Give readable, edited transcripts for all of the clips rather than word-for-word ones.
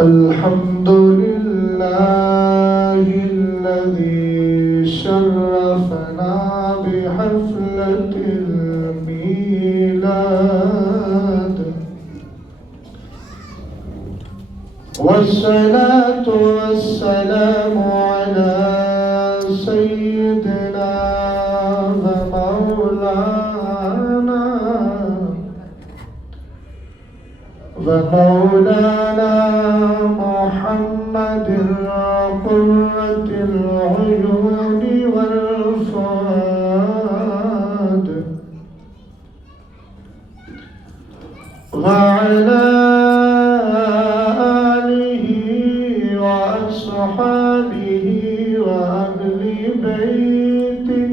الحمد لله الذي شرفنا بحفلة الميلاد، والصلاة والسلام على سيدنا ومولانا محمد قرة العيون والفؤاد، وعلى آله وأصحابه وأهل بيته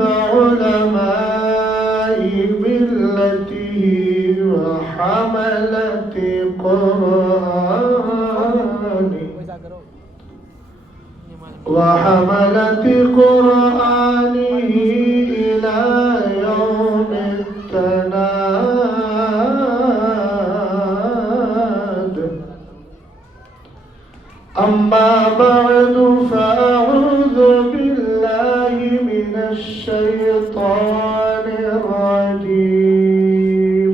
وعلماء ملته وحملة قرآنه إلى يوم التناد. أما بعد فأعوذ بالله من الشيطان الرجيم.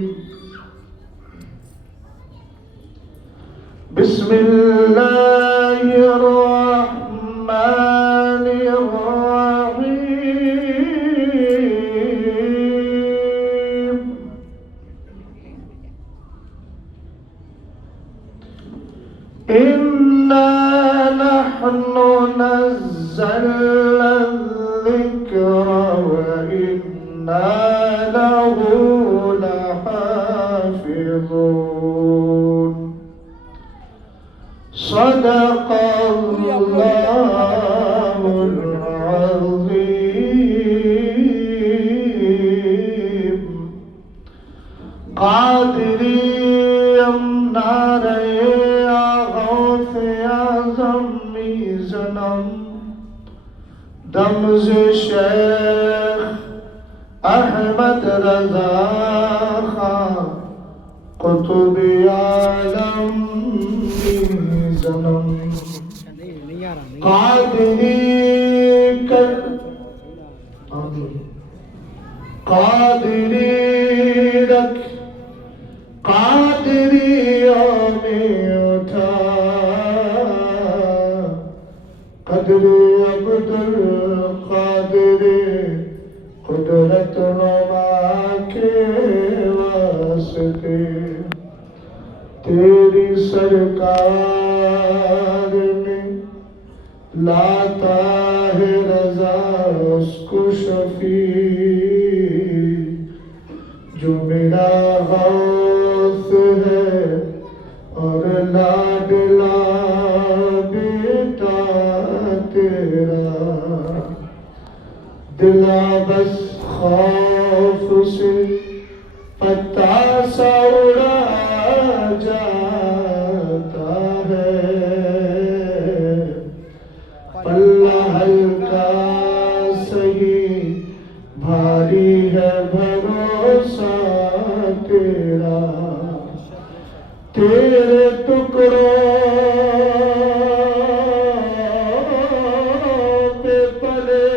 بسم الله الرحمن الرحيم. إنا نحن نزلنا الذكر وإنا له لحافظون. صدق الله العظيم. قادری امنارے آغوث اعظمی زنم دمز شیخ احمد رضا خان قطب عالم زنم. قادری رکھ قادریوں میں اٹھا قدر عبد القادر قدرت نما کے واسطے تیری سرکار میں لاتا ہے رضا اس کو شفیع جو میرا غوث ہے اور لاڈلا بیٹا تیرا. دلا بس خوف سے پتا سا اڑا جاتا ہے، پلہ ہلکا سہی بھاری ہے بھروسہ تیرا. تیرے ٹکڑوں پہ پلے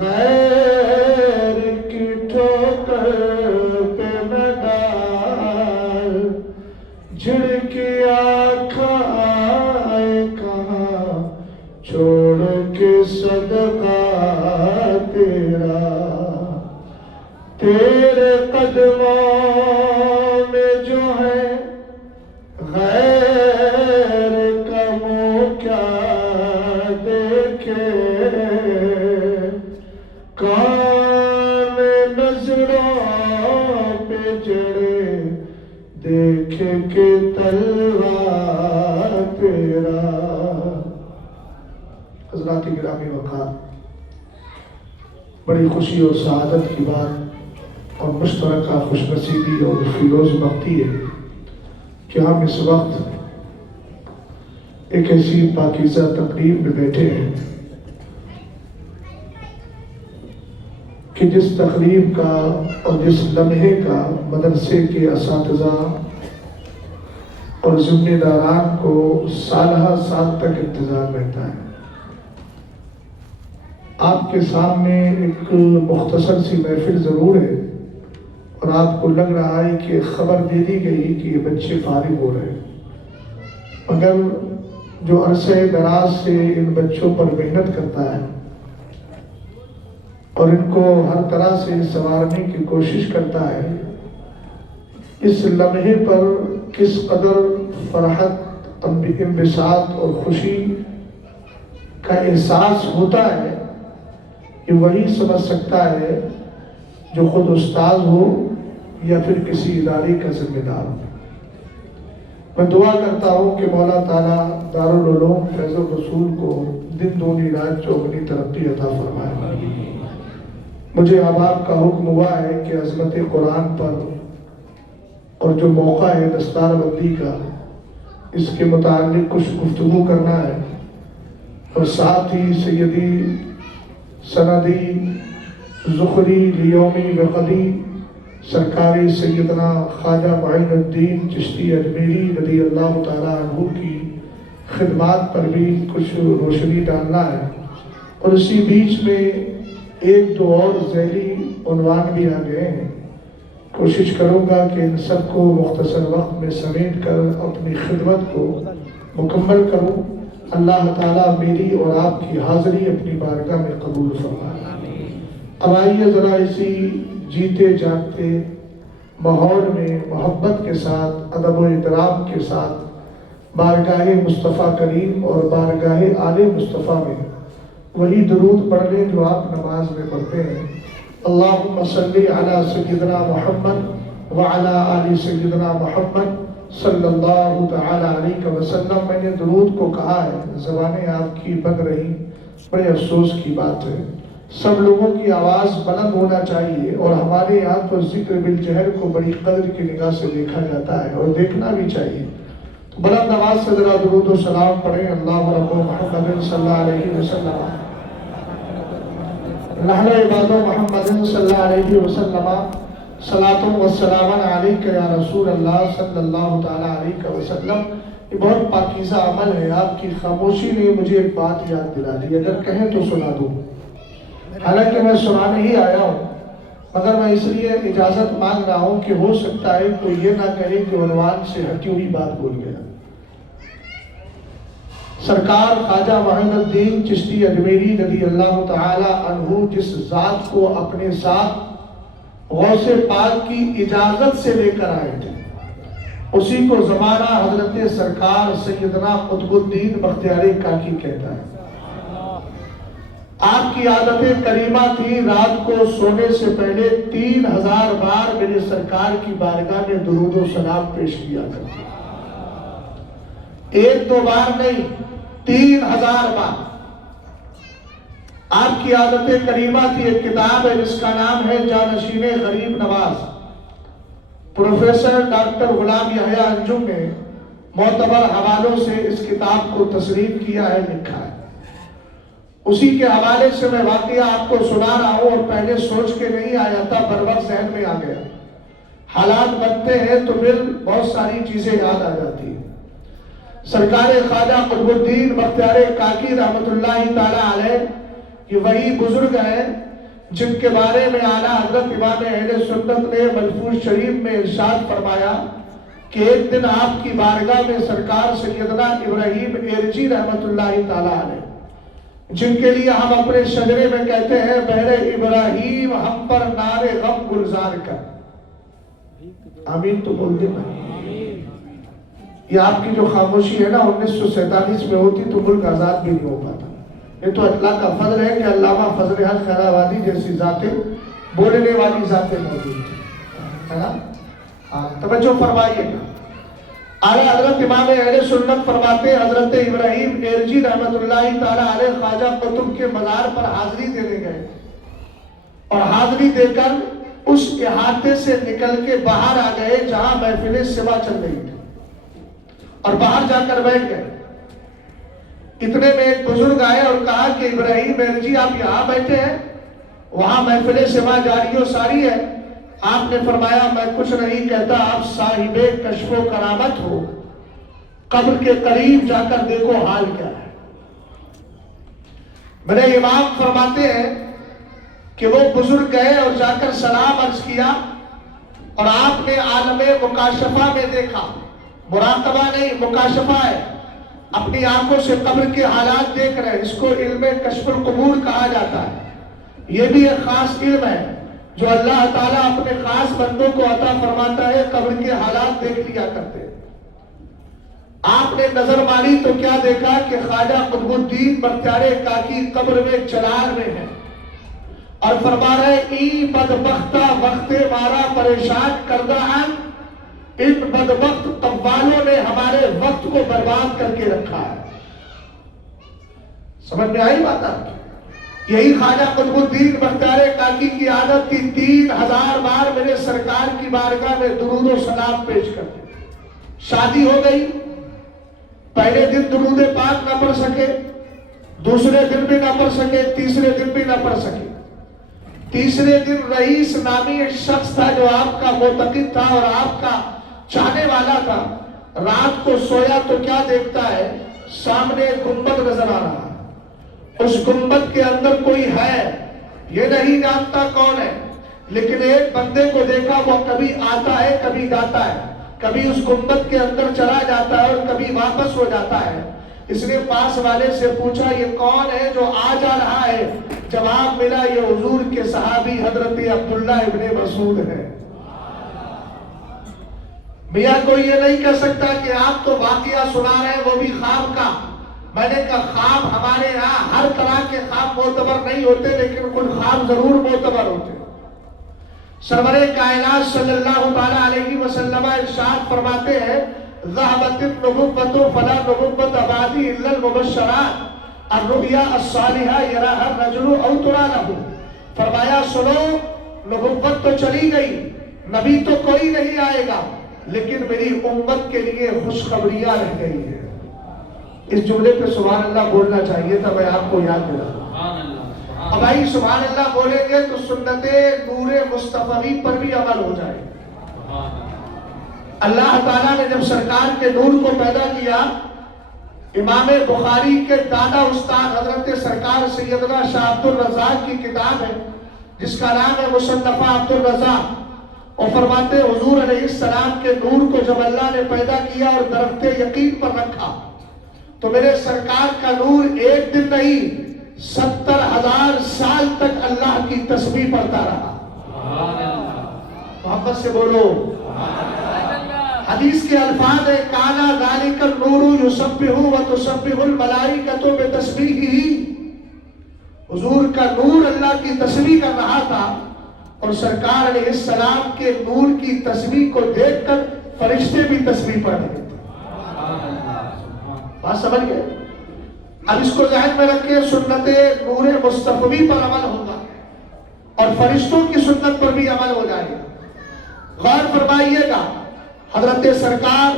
غیر کی ٹھوکر پہ نہ ڈال. جھڑکیاں کھائے کہاں چھوڑ کے صدقہ تیرا. تیرے قدموں میں جو ہے غیر کا منہ کیا دیکھے. کون نظروں پہ جڑے دیکھے کہ تلوار تیرا. حضرات گرامی وقار، بڑی خوشی اور سعادت کی بات اور مشترکہ خوش نصیبی اور فیروز بختی ہے کہ ہم اس وقت ایک ایسی پاکیزہ تقریب میں بیٹھے ہیں کہ جس تقریب کا اور جس لمحے کا مدرسے کے اساتذہ اور ذمہ داران کو سالہ سال تک انتظار رہتا ہے۔ آپ کے سامنے ایک مختصر سی محفل ضرور ہے اور آپ کو لگ رہا ہے کہ خبر دے دی گئی کہ یہ بچے فارغ ہو رہے ہیں، مگر جو عرصہ دراز سے ان بچوں پر محنت کرتا ہے اور ان کو ہر طرح سے سنوارنے کی کوشش کرتا ہے، اس لمحے پر کس قدر فرحت، انبساط اور خوشی کا احساس ہوتا ہے، یہ وہی سمجھ سکتا ہے جو خود استاد ہو یا پھر کسی ادارے کا ذمہ دار ہو۔ میں دعا کرتا ہوں کہ مولا تعالیٰ دارالعلوم فیض الرسول کو دن دگنی رات چوگنی ترقی عطا فرمائے۔ مجھے احباب کا حکم ہوا ہے کہ عظمت قرآن پر اور جو موقع ہے دستار بندی کا، اس کے متعلق کچھ گفتگو کرنا ہے، اور ساتھ ہی سیدی سندی ذخری لیومی وقدی سرکار سیدنا خواجہ معین الدین چشتی اجمیری رضی اللہ تعالیٰ عنہ کی خدمات پر بھی کچھ روشنی ڈالنا ہے، اور اسی بیچ میں ایک دو اور ذیلی عنوان بھی آ گئے ہیں۔ کوشش کروں گا کہ ان سب کو مختصر وقت میں سمیٹ کر اپنی خدمت کو مکمل کروں۔ اللہ تعالیٰ میری اور آپ کی حاضری اپنی بارگاہ میں قبول فرمائے۔ اب آئیے ذرا اسی جیتے جاگتے ماحول میں محبت کے ساتھ، ادب و احترام کے ساتھ بارگاہ مصطفیٰ کریم اور بارگاہ آل مصطفیٰ میں وہی درود پڑھ لیں جو آپ نماز میں پڑھتے ہیں۔ اللہم صلی علی سیدنا محمد وعلی آل سیدنا محمد صلی اللہ تعالی علیہ وسلم۔ میں نے درود کو کہا ہے، زبانیں آپ کی بند رہی، بڑے افسوس کی بات ہے۔ سب لوگوں کی آواز بلند ہونا چاہیے، اور ہمارے یہاں تو ذکر بالجہر کو بڑی قدر کی نگاہ سے دیکھا جاتا ہے اور دیکھنا بھی چاہیے۔ تو بلند آواز سے ذرا درود و سلام پڑھیں۔ اللہ رب محمد صلی اللہ علیہ وسلم، نحن عباد محمد صلی اللہ علیہ وسلم، صلاۃ و سلام علیک یا رسول اللہ صلی اللہ تعالیٰ علیہ وسلم۔ یہ بہت پاکیزہ عمل ہے۔ آپ کی خاموشی نے مجھے ایک بات یاد دلا دی، اگر کہیں تو سنا دوں، حالانکہ میں سنانے ہی آیا ہوں، مگر میں اس لیے اجازت مانگ رہا ہوں کہ ہو سکتا ہے تو یہ نہ کہے کہ عنوان سے ہٹی ہوئی بات بول گیا۔ سرکار خواجہ معین الدین چشتی اجمیری رضی اللہ تعالی عنہ جس ذات کو اپنے ساتھ غوث پاک کی اجازت سے لے کر آئے تھے، اسی کو زمانہ حضرت سرکار سیدنا قطب الدین بختیار کاکی کہتا ہے۔ آپ کی عادت کریمہ تھی رات کو سونے سے پہلے 3000 بار میرے سرکار کی بارگاہ میں درود و سلام پیش کیا کرتے، ایک دو بار نہیں، 3000 بار۔ آپ کی عادت کریمہ تھی، ایک کتاب ہے جس کا نام ہے جانشین غریب نواز، پروفیسر ڈاکٹر غلام یحییٰ انجم نے معتبر حوالوں سے اس کتاب کو تصریف کیا ہے، لکھا ہے۔ اسی کے حوالے سے میں واقعہ آپ کو سنا رہا ہوں، اور پہلے سوچ کے نہیں آیا تھا، بروقت ذہن میں آ گیا۔ حالات بنتے ہیں تو پھر بہت ساری چیزیں یاد آ جاتی ہیں۔ سرکار خواجہ قطب الدین بختیار کاکی رحمت اللہ تعالی علیہ، یہ وہی بزرگ ہیں جن کے بارے میں اعلیٰ حضرت امام اہل سنت نے ملفوظ شریف میں ارشاد فرمایا کہ ایک دن آپ کی بارگاہ میں سرکار سیدنا ابراہیم ایرجی رحمت اللہ تعالی علیہ، جن کے لیے ہم اپنے شجرے میں کہتے ہیں بہر ابراہیم ہم پر نار غم گلزار کر، آمین تو بول دے بھائی۔ یہ آپ کی جو خاموشی ہے نا 1947 میں ہوتی تو ملک آزاد بھی نہیں ہو پاتا۔ یہ تو اللہ کا فضل ہے کہ علامہ فضل حق خیر آبادی جیسی ذاتیں، بولنے والی ذاتیں موجود ہیں، ہے نا؟ توجہ فرمائیے گا۔ اعلیٰ حضرت امام اہل سنت فرماتے ہیں حضرت ابراہیم ایرجی رحمت اللہ تعالیٰ علیہ خواجہ قطب کے مزار پر حاضری دینے گئے، اور حاضری دے کر اس احاطے سے نکل کے باہر آ گئے جہاں محفل سوا چل رہی تھی، اور باہر جا کر بیٹھ گئے۔ اتنے میں ایک بزرگ آئے اور کہا کہ ابراہیم ایرجی آپ یہاں بیٹھے ہیں؟ وہاں محفل سما جاری و ساری ہے. آپ نے فرمایا میں کچھ نہیں کہتا، آپ صاحب کشف و کرامت ہو، قبر کے قریب جا کر دیکھو حال کیا ہے. میرے امام فرماتے ہیں کہ وہ بزرگ گئے اور جا کر سلام عرض کیا، اور آپ نے عالم مکاشفہ میں دیکھا، مراقبہ نہیں مکاشفہ ہے، اپنی آنکھوں سے قبر کے حالات دیکھ رہے ہیں. اس کو علم کشف القبور کہا جاتا ہے. یہ بھی ایک خاص علم ہے جو اللہ تعالیٰ اپنے خاص بندوں کو عطا فرماتا ہے. قبر کے حالات دیکھ لیا کرتے ہیں. آپ نے نظر ماری تو کیا دیکھا کہ خواجہ قطب الدین بختیار کاکی قبر میں جلال میں ہے، اور فرما رہے ای بدبختہ وقت مارا پریشان کردہ ہم، ان بدبخت قوالوں نے ہمارے وقت کو برباد کر کے رکھا ہے. سمجھ میں آئی بات آپ کی؟ یہی خواجہ قطب الدین بختیار کاکی کی عادت تھی 3000 بار میرے سرکار کی بارگاہ میں درود و سلام پیش کرتے. شادی ہو گئی، پہلے دن درود پاک نہ پڑھ سکے، دوسرے دن بھی نہ پڑھ سکے، تیسرے دن بھی نہ پڑھ سکے. تیسرے دن رئیس نامی ایک شخص تھا جو آپ کا معتقد تھا اور آپ کا چاہنے والا تھا. رات کو سویا تو کیا دیکھتا ہے؟ سامنے گنبد نظر آ رہا ہے. اس گنبد کے اندر کوئی ہے، یہ نہیں جانتا کون ہے، لیکن ایک بندے کو دیکھا وہ کبھی آتا ہے کبھی جاتا ہے، کبھی اس گنبد کے اندر چلا جاتا ہے اور کبھی واپس ہو جاتا ہے. اس نے پاس والے سے پوچھا یہ کون ہے جو آ جا رہا ہے؟ جواب ملا یہ حضور کے صحابی حضرت عبداللہ ابن مسعود ہے. میاں کوئی یہ نہیں کہہ سکتا کہ آپ تو واقعہ سنا رہے ہیں وہ بھی خواب کا. میں نے کہا خواب ہمارے یہاں ہر طرح کے خواب معتبر نہیں ہوتے، لیکن کچھ خواب ضرور معتبر ہوتے. سرور کائنات صلی اللہ تعالی علیہ وسلم ارشاد فرماتے ہیں ذهبت النبوۃ فلا نبوۃ بعدی الا المبشرات الرؤیا الصالحہ یراها الرجل او ترى له. فرمایا سنو، نبوت تو چلی گئی، نبی تو کوئی نہیں آئے گا، لیکن میری امت کے لیے خوشخبریاں رہ گئی ہیں. اس جملے پہ سبحان اللہ بولنا چاہیے تھا، میں آپ کو یاد دلا. اب بھائی سبحان اللہ بولیں گے تو سنت نور مصطفی پر بھی عمل ہو جائے. اللہ تعالیٰ نے جب سرکار کے نور کو پیدا کیا، امام بخاری کے دادا استاد حضرت سرکار سیدنا شاہ عبد الرزاق کی کتاب ہے جس کا نام ہے مصنفہ عبد الرزاق، اور فرماتے حضور علیہ السلام کے نور کو جب اللہ نے پیدا کیا اور درخت یقین پر رکھا تو میرے سرکار کا نور ایک دن نہیں 70,000 سال تک اللہ کی تسبیح پڑھتا رہا. محبت سے بولو. حدیث کے الفاظ ہے کانا ذالک النور یسبح وتسبح الملائکۃ بتسبیحہ. حضور کا نور اللہ کی تسبیح کر رہا تھا اور سرکار علیہ السلام کے نور کی تسبیح کو دیکھ کر فرشتے بھی تسبیح پڑھ رہے تھے. بات سمجھ گئے؟ اب اس کو ذہن میں رکھیں، سنت نور مصطفی پر عمل ہوگا اور فرشتوں کی سنت پر بھی عمل ہو جائے گا. غور فرمائیے گا، حضرت سرکار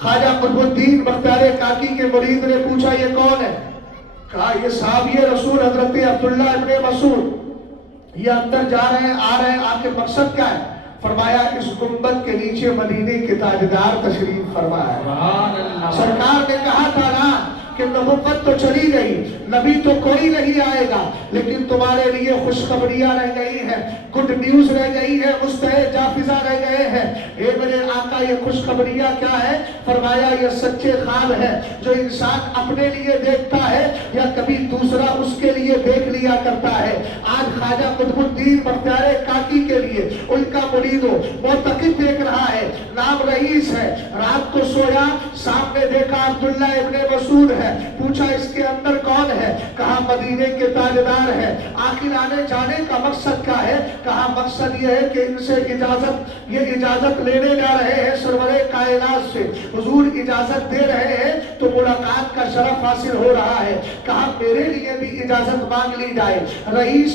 خواجہ قطب الدین بختیار کاکی کے مرید نے پوچھا یہ کون ہے؟ کہا یہ صحابی رسول حضرت عبداللہ ابن مسعود، یہ اندر جا رہے ہیں آ رہے ہیں، آپ کے مقصد کیا ہے؟ فرمایا اس گنبد کے نیچے مدینے کے تاجدار تشریف فرما ہے. سرکار نے کہا تھا نا کہ نبوت تو چلی گئی، نبی تو کوئی نہیں آئے گا، لیکن تمہارے لیے خوشخبریاں رہ گئی ہیں، گڈ نیوز رہ گئی ہے، مستعد جافزہ رہ گئے ہیں. اے میرے آقا یہ خوشخبریاں کیا ہے؟ فرمایا یہ سچے خواب ہے جو انسان اپنے لیے دیکھتا ہے یا کبھی دوسرا اس کے لیے دیکھ لیا کرتا ہے. آج خواجہ قطب الدین بختیار کاکی کے لیے ان کا مرید و معتقد دیکھ رہا ہے، نام رئیس ہے، رات کو سویا سامنے دیکھا عبداللہ ابن مسعود ہے، پوچھا اس کے اندر کون ہے؟ کہا مدینے کے تاجدار ہے. آخر آنے جانے کا مقصد کیا ہے؟ کہا مقصد یہ ہے کہ ان سے یہ اجازت لینے جا رہے ہیں سرور کائنات سے. حضور اجازت دے رہے ہیں تو ملاقات کا شرف حاصل ہو رہا ہے. کہا میرے لیے بھی اجازت مانگ لی جائے. رئیس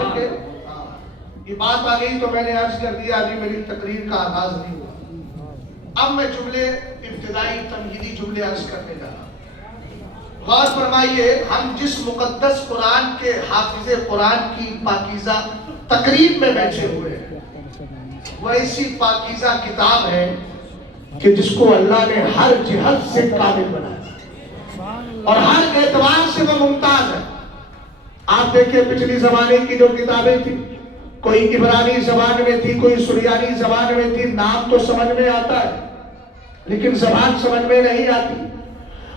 سمجھ گئے؟ یہ بات آ گئی تو میں نے عرض کر دیا، ابھی میری تقریر کا آغاز نہیں ہوا، اب میں جملے ابتدائی تمہیدی جملے عرض کرنے جا رہا ہوں۔ غور فرمائیے، ہم جس مقدس قرآن کے حافظ قرآن کی پاکیزہ تقریب میں بیٹھے ہوئے ہیں، وہ ایسی پاکیزہ کتاب ہے کہ جس کو اللہ نے ہر جہت سے کامل بنایا اور ہر اعتبار سے وہ ممتاز ہے۔ آپ دیکھیں پچھلی زمانے کی جو کتابیں تھیں، کوئی عبرانی زبان میں تھی، کوئی سریانی زبان میں تھی، نام تو سمجھ میں آتا ہے لیکن زبان سمجھ میں نہیں آتی۔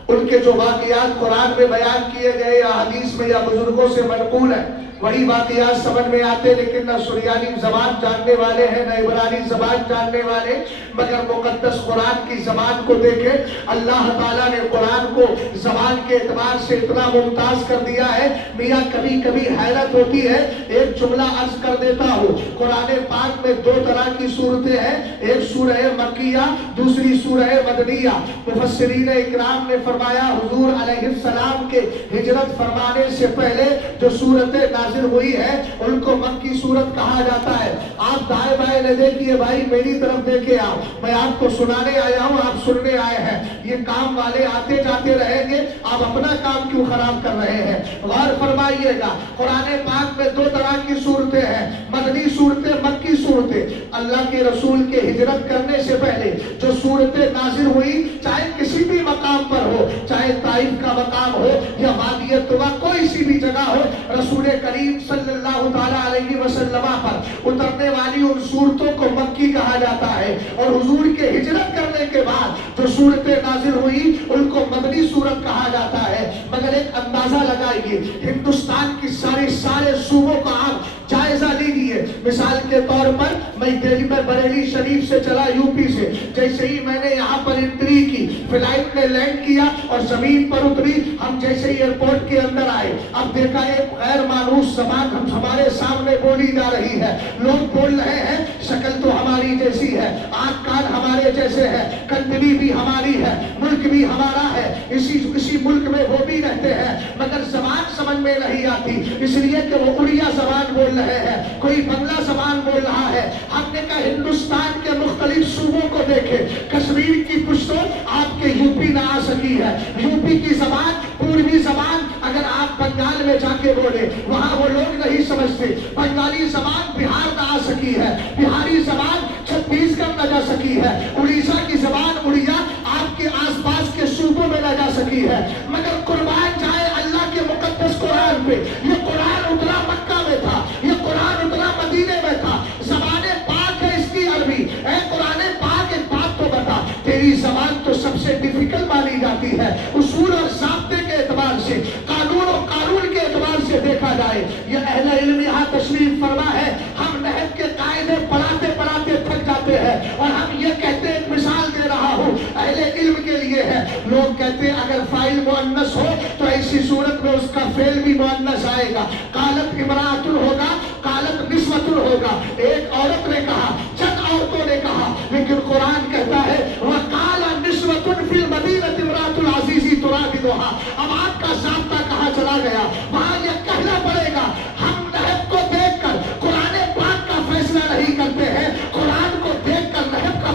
ان کے جو واقعات قرآن میں بیان کیے گئے یا حدیث میں یا بزرگوں سے منقول ہیں، وہی واقعات سمجھ میں آتے، لیکن نہ سریانی زبان جاننے والے ہیں نہ عبرانی زبان جاننے والے، مگر مقدس قرآن کی زبان کو دیکھیں۔ اللہ تعالیٰ نے قرآن کو زبان کے اعتبار سے اتنا ممتاز کر دیا ہے، میاں کبھی کبھی حیرت ہوتی ہے۔ ایک جملہ عرض کر دیتا ہوں، قرآن پاک میں دو طرح کی صورتیں ہیں، ایک سورہ مکیہ، دوسری سورہ مدنیہ۔ مفسرین اکرام نے فرمایا حضور علیہ السلام کے ہجرت فرمانے سے پہلے جو صورتیں نازل ہوئی ہے ان کو مکی صورت کہا جاتا ہے۔ آپ دائیں بائیں نہ دیکھیے بھائی، میری طرف دیکھے آپ، میں آپ کو سنانے آیا ہوں، آپ سننے آئے ہیں۔ یہ کام والے آتے جاتے رہیں گے، آپ اپنا کام کیوں خراب کر رہے ہیں؟ غور فرمائیے گا، قرآن پاک میں دو طرح کی صورتیں ہیں، مدنی صورتیں، مکی صورتیں۔ اللہ کے رسول کے ہجرت کرنے سے پہلے جو صورتیں نازل ہوئی، چاہے کسی بھی مقام پر ہو، چاہے طائف کا مقام ہو یا وادی طویٰ، کوئی سی بھی جگہ ہو، رسول کریم صلی اللہ تعالیٰ علیہ وسلم پر اترنے والی ان صورتوں کو مکی کہا جاتا ہے، اور حضور کے ہجرت کرنے کے بعد جو صورتیں نازل ہوئی ان کو مدنی صورت کہا جاتا ہے۔ مگر ایک اندازہ لگائیے، ہندوستان کی سارے صوبوں کا آپ جائزہ لیجیے۔ مثال کے طور پر میں دہلی میں بریلی شریف سے چلا، یو پی سے، جیسے ہی میں نے یہاں پر انٹری کی، فلائٹ میں لینڈ کیا اور زمین پر اتری، ہم جیسے ہی ایئرپورٹ کے اندر آئے، اب دیکھا ایک غیر مانوس زبان ہمارے سامنے بولی جا رہی ہے۔ لوگ بول رہے ہیں، شکل تو ہماری جیسی ہے، آنکھ کان ہمارے جیسے ہے، کنٹری بھی ہماری ہے، ملک بھی ہمارا ہے، اسی ملک میں وہ بھی رہتے ہیں، مگر زبان سمجھ میں نہیں آتی، اس لیے کہ وہ اڑیا زبان بول رہے ہیں، کوئی بنگلہ زبان بول رہا ہے۔ ہم نے کہا ہندوستان کے مختلف صوبوں کو دیکھے، کشمیر کی پشتوں آپ کے یو پی نہ آ سکی ہے، یو پی کی زبان، پوروی زبان اگر آپ بنگال میں جا کے بولے وہاں وہ لوگ نہیں سمجھتے، بنگالی زبان بہار نہ آ سکی ہے، بہاری زبان چھتیس گڑھ نہ جا سکی ہے، اڑیسہ کی زبان اڑیا آپ کے آس پاس کے صوبوں میں نہ جا سکی ہے، مگر قربان جائے اللہ کے مقدس قرآن پہ، یہ قرآن اترا مکہ میں تھا، یہ قرآن اترا مدینے میں تھا، زبان پاک ہے اس کی عربی۔ اے قرآن پاک، ایک بات تو بتا، تیری زبان تو سب سے ڈیفیکلٹ مانی جاتی ہے، اصول اور ضابطے کے اعتبار سے، قانون و قانون کے اعتبار سے دیکھا جائے۔ یہ اہل علم یہاں تشریف فرما ہے، ہم نحو کے قاعدے پڑھاتے پڑھاتے تھک جاتے ہیں، اور ہم یہ کہتے ہیں، ایک مثال دے رہا ہوں اہل علم کے لیے ہے، لوگ کہتے ہیں اگر فاعل مؤنث ہو تو ایسی صورت میں اس کا فعل بھی مؤنث آئے گا، قالت امرأۃ ہوگا، قالت نسوۃ ہوگا، ایک عورت نے کہا، چند عورتوں نے کہا، لیکن قرآن کہتا ہے وَقَالَ نِسْوَةٌ فِي الْمَدِينَةِ امْرَأَةُ الْعَزِيزِ تُرَاوِدُهَا۔ اب آپ کا ضابطہ کہاں چلا گیا؟ وہاں یہ کہنا پڑے گا، ہم نحو کو دیکھ کر قرآن پاک کا فیصلہ نہیں کرتے ہیں، قرآن کو دیکھ کر نحو کا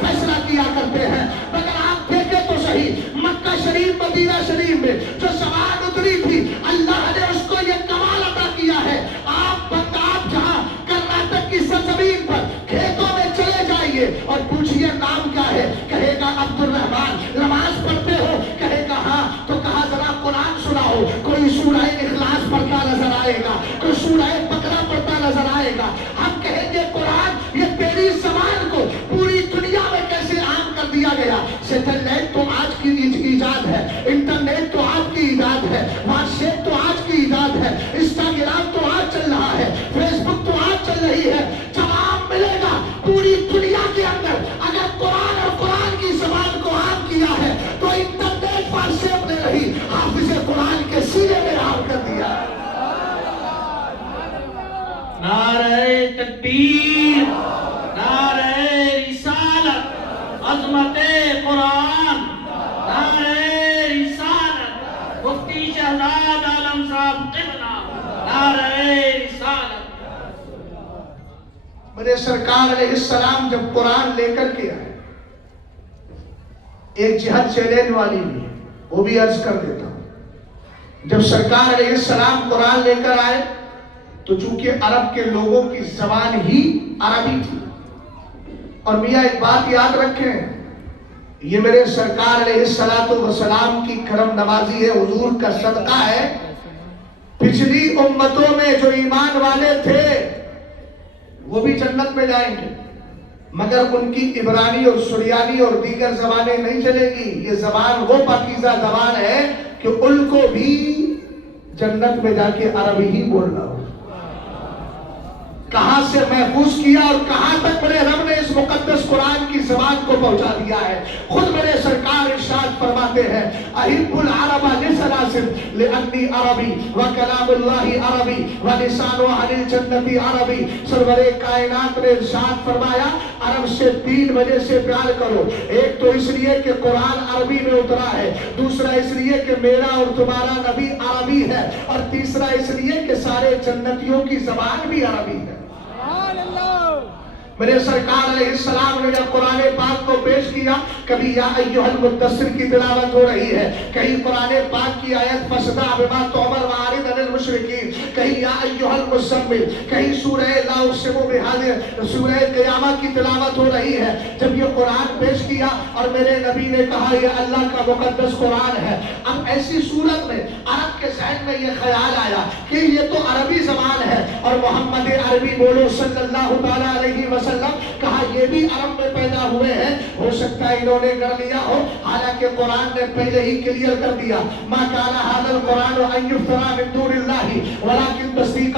فیصلہ کیا کرتے ہیں۔ مگر آپ دیکھیں تو صحیح، مکہ شریف مدینہ شریف میں جو زبان اتری تھی، اللہ نے اس کو یہ کمال عطا کیا ہے۔ آپ جہاں کرناٹک کی سرزمین پر کھیتوں میں چلے جائیے اور پوچھئے نام کیا ہے، کہے گا عبد الرحمن۔ نماز پڑھتے ہو، کہے گا ہاں، تو کہا ذرا قرآن سناؤ، کوئی سورہ اخلاص پڑھتا نظر آئے گا، کوئی سورہ بقرہ پڑھتا نظر آئے گا۔ ہم کہیں گے قرآن یہ تیری زبان کو پوری دنیا میں کیسے عام کر دیا گیا؟ سیٹلائٹ تو آج کی ایجاد ہے، انٹرنیٹ تو آج کی ایجاد ہے، واٹس ایپ تو آج کی ایجاد ہے، انسٹاگرام تو آج چل رہا ہے، فیس بک تو آج چل رہی ہے۔ جواب ملے گا پوری دنیا کے اندر اگر قرآن اور قرآن کی زبان کو عام کیا ہے تو انٹرنیٹ پر سے نے رہی حافظ قرآن کے سینے میں عام کر دیا۔ نعرہ تکبیر، نعرہ رسالت، عظمت قرآن، نعرہ رسالت، مفتی شہزاد عالم صاحب قبلہ، نعرہ میرے سرکار علیہ السلام جب قرآن لے کر کے آئے، ایک جہت چیلنج والی بھی ہے، وہ بھی عرض کر دیتا ہوں۔ جب سرکار علیہ السلام قرآن لے کر آئے تو چونکہ عرب کے لوگوں کی زبان ہی عربی تھی، اور میاں ایک بات یاد رکھیں، یہ میرے سرکار علیہ السلام کی کرم نوازی ہے، حضور کا صدقہ ہے۔ پچھلی امتوں میں جو ایمان والے تھے وہ بھی جنت میں جائیں گے، مگر ان کی عبرانی اور سریانی اور دیگر زبانیں نہیں چلے گی۔ یہ زبان وہ پاکیزہ زبان ہے کہ ان کو بھی جنت میں جا کے عربی ہی بولنا ہو۔ کہاں سے محفوظ کیا اور کہاں تک میرے رب نے اس مقدس قرآن کی زبان کو پہنچا دیا ہے۔ خود میرے سرکار ارشاد فرماتے ہیں، احب العرب لثلاث لانی عربی وکلام اللہ عربی ولسان اہل الجنت عربی۔ سرور کائنات نے ارشاد فرمایا، عرب سے 3 وجہ سے پیار کرو۔ ایک تو اس لیے کہ قرآن عربی میں اترا ہے، دوسرا اس لیے کہ میرا اور تمہارا نبی عربی ہے، اور تیسرا اس لیے کہ سارے جنتیوں کی زبان بھی عربی ہے۔ میرے سرکار علیہ السلام نے جب قرآن پاک کو پیش کیا، کبھی یا ایھا المدثر کی تلاوت ہو رہی ہے، کہیں قرآن پاک کی آیت فصدع بما تؤمر واعرض عن المشرکین، کہیں یا ایھا المزمل، کہیں سورہ لا اقسم بہذا سورہ قیامہ کی تلاوت ہو رہی ہے۔ جب یہ قرآن پیش کیا اور میرے نبی نے کہا یہ اللہ کا مقدس قرآن ہے، اب ایسی صورت میں عرب کے ذہن میں یہ خیال آیا کہ یہ تو عربی زبان ہے اور محمد عربی بولو صلی اللہ تعالیٰ علیہ وسلم، کہا یہ بھی عرب میں پیدا ہوئے ہیں، ہو سکتا ہے انہوں نے کر لیا ہو، حالانکہ قرآن نے پہلے ہی کلیئر کر دیا، ما کان ھذا القرآن ان یفترى من دون اللہ ولکن تصدیق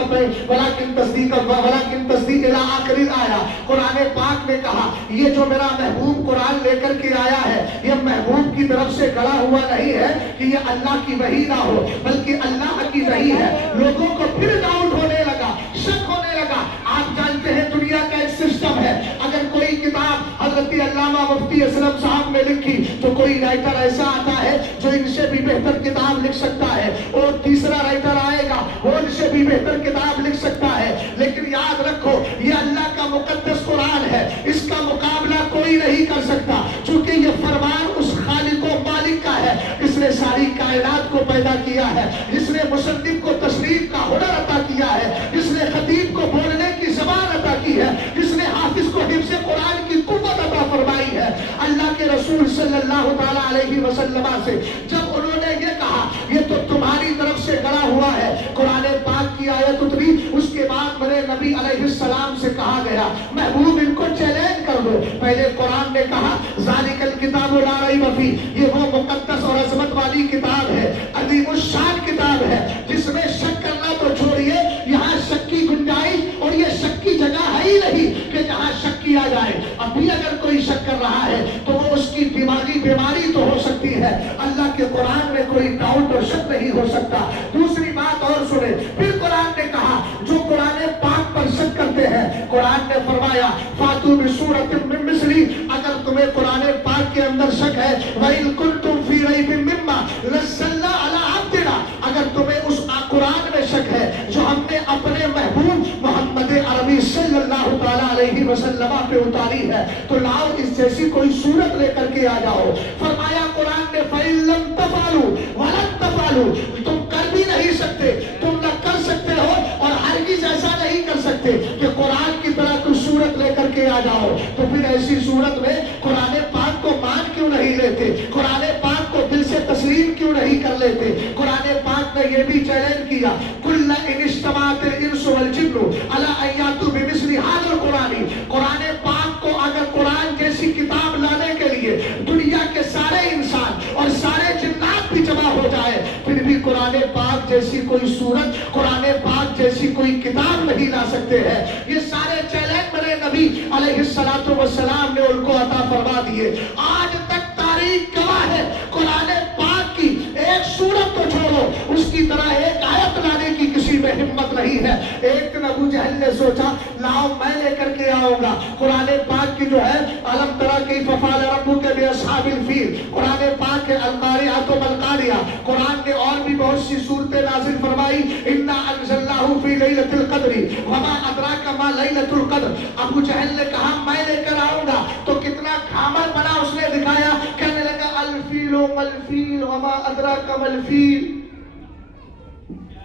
الی آخر الآیہ۔ قرآن پاک نے کہا یہ جو میرا محبوب قرآن لے کر کے آیا ہے، یہ محبوب کی طرف سے گڑا ہوا نہیں ہے کہ یہ اللہ کی وحی نہ ہو، بلکہ اللہ کی وحی ہے۔ لوگوں کو پھر ڈاؤٹ ہونے لگا، شک ہونے لگا۔ آپ جانتے ہیں دنیا کا ایک سسٹم ہے، اگر کوئی کتاب حضرت علامہ مفتی اسلم صاحب نے لکھی تو کوئی رائٹر ایسا آتا ہے جو ان سے بھی بہتر کتاب لکھ سکتا ہے، اور تیسرا رائٹر آئے گا وہ ان سے بھی بہتر کتاب لکھ سکتا ہے، لیکن یاد رکھو یہ اللہ کا مقدس قرآن ہے، اس کا مقابلہ کوئی نہیں کر سکتا، چونکہ یہ فرمان اس خالق و مالک کا ہے، اس نے ساری کائنات کو پیدا کیا ہے، جس نے مصنف کو تصریف کا ہنر عطا کیا ہے، جس نے خطیب کو بولنے کی زبان عطا کی ہے، جس نے حافظ کو حفظ قرآن کی قوت عطا فرمائی ہے۔ اللہ کے رسول صلی اللہ تعالیٰ علیہ وسلم سے جب انہوں نے یہ کہا یہ تو تمہاری طرف سے گڑا ہوا ہے، قرآن پاک کی آیت اتری، اس کے بعد میرے نبی علیہ السلام سے کہا گیا محبوب ان کو چیلنج کر دو۔ پہلے قرآن نے کہا ذالک الکتاب لا ریب فیہ، یہ وہ مقدس اور عظمت والی کتاب ہے، عظیم الشان کتاب ہے جس میں شک کرنا تو چھوڑیے، یہاں شک کی گنجائش اور یہ شک کی جگہ ہے ہی نہیں کہ جہاں شک کیا جائے۔ اب بھی اگر کوئی شک کر رہا ہے تو وہ اس کی دماغی بیماری تو ہو سکتی ہے، اللہ کے قرآن میں کوئی ڈاؤٹ اور شک نہیں ہو سکتا۔ دوسری بات اور سنیں، پھر قرآن نے کہا جو قرآن پاک پر شک کرتے ہیں، قرآن نے فرمایا فاتو بسورۃ من مثلی، اگر تمہیں قرآن پاک کے اندر شک ہے، وَإِن كُنتُمْ فِي رَيْبٍ مِّمَّا نَزَّلْنَا عَلَىٰ عَبْدِنَا، اگر تمہیں اس قرآن میں شک ہے جو ہم نے اپنے محبوب محمد عربی صلی اللہ تعالیٰ علیہ وسلم پہ اتاری ہے، تو لاؤ اس جیسی کوئی صورت لے کر کے آ جاؤ۔ فرمایا قرآن نے فَإِن لَّمْ تَفْعَلُوا وَلَن تَفْعَلُوا، تم کر بھی نہیں سکتے، تم نہ کر سکتے ہو اور ہرگز ایسا نہیں کر سکتے کہ قرآن کی طرح کوئی صورت لے کر کے آ جاؤ، تو پھر ایسی صورت میں قرآن پاک کو مان کیوں نہیں لیتے، قرآن پاک کو دل سے تسلیم کیوں نہیں کر لیتے۔ قرآن پاک نے یہ بھی چیلنج کیا کُلَّ إِنِ اجْتَمَعَتِ الْإِنسُ وَالْجِنُّ عَلَىٰ أَن يَأْتُوا بِمِثْلِ هَٰذَا الْقُرْآنِ، قرآن پاک کو اگر قرآن جیسی کتاب لانے کے لیے دنیا کے سارے انسان اور سارے جنات بھی جمع ہو جائے، پھر بھی قرآن پاک جیسی کوئی صورت، قرآن پاک جیسی کوئی کتاب نہیں لا سکتے ہیں۔ یہ سارے چیلنج میرے نبی علیہ السلام نے ان کو عطا فرما دیے۔ آج تک تاریخ گواہ ہے، قرآن پاک کی ایک صورت تو چھوڑو، اس کی طرح ایک آیت لانے کی کسی میں ہمت نہیں ہے۔ ایک دن ابو جہل نے سوچا لاؤ میں لے کر کے آؤں گا قرآن پاک کی جو ہے الم تری کیف فعل ربک باصحاب الفیل، قرآن پاک کے القاریۃ والقاریہ، قرآن نے اور بھی بہت سی صورتیں نازل فرمائی، انا انزلناہ فی لیلۃ القدر وما ادراک ما لیلۃ القدر. ابو جہل نے کہا میں لے کر آؤں گا. تو کتنا گھامر بنا اس نے دکھایا. کہنے لگا الفیل ملفیل وما ادراک ملفیل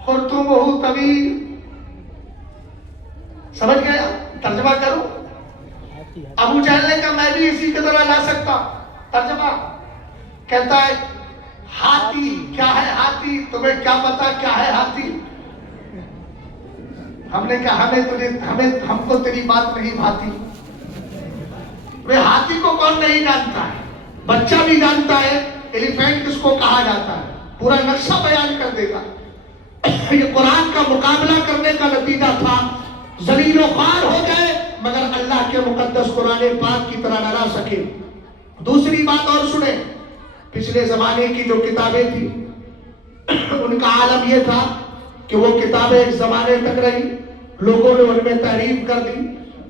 خرطومہ طویل. سمجھ گیا؟ ترجمہ کروں. ابو جہل نے کہا میں بھی اسی کی طرح لا سکتا. ترجمہ کہتا ہے ہاتھی. کیا ہے ہاتھی؟ تمہیں کیا پتا کیا ہے ہاتھی؟ ہم نے کہا ہم کو تیری بات نہیں بھاتی. وہ ہاتھی کو کون نہیں جانتا ہے؟ بچہ بھی جانتا ہے ایلیفینٹ کس کو کہا جاتا ہے. پورا نقشہ بیان کر دے گا. یہ قرآن کا مقابلہ کرنے کا نتیجہ تھا. ذلیل و خوار ہو گئے مگر اللہ کے مقدس قرآن پاک کی طرح نہ لا سکے. دوسری بات اور سنیں. پچھلے زمانے کی جو کتابیں تھی ان کا عالم یہ تھا کہ وہ کتابیں ایک زمانے تک رہی. لوگوں نے ان میں تحریف کر دی.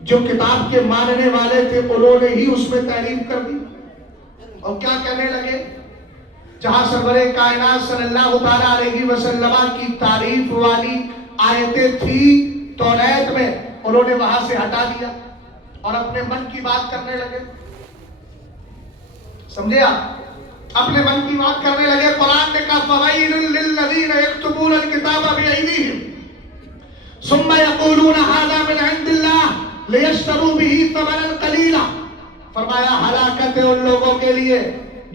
جو کتاب کے ماننے والے تھے انہوں نے ہی اس میں تحریف کر دی. اور کیا کہنے لگے؟ جہاں سرور کائنات صلی اللہ تعالیٰ علیہ وسلم کی تعریف والی آیتیں تھی توریت میں, انہوں نے وہاں سے ہٹا دیا اور اپنے من کی بات کرنے لگے. سمجھے آپ؟ اپنے من کی بات کرنے لگے. قرآن نے کہا فَوَيْلٌ لِّلَّذِينَ يَكْتُبُونَ الْكِتَابَ بِأَيْدِيهِمْ ثُمَّ يَقُولُونَ هَذَا مِنْ عِندِ اللَّهِ لِيَشْتَرُوا بِهِ ثَمَنًا قَلِيلًا. فرمایا ہلاکت ہے ان لوگوں کے لیے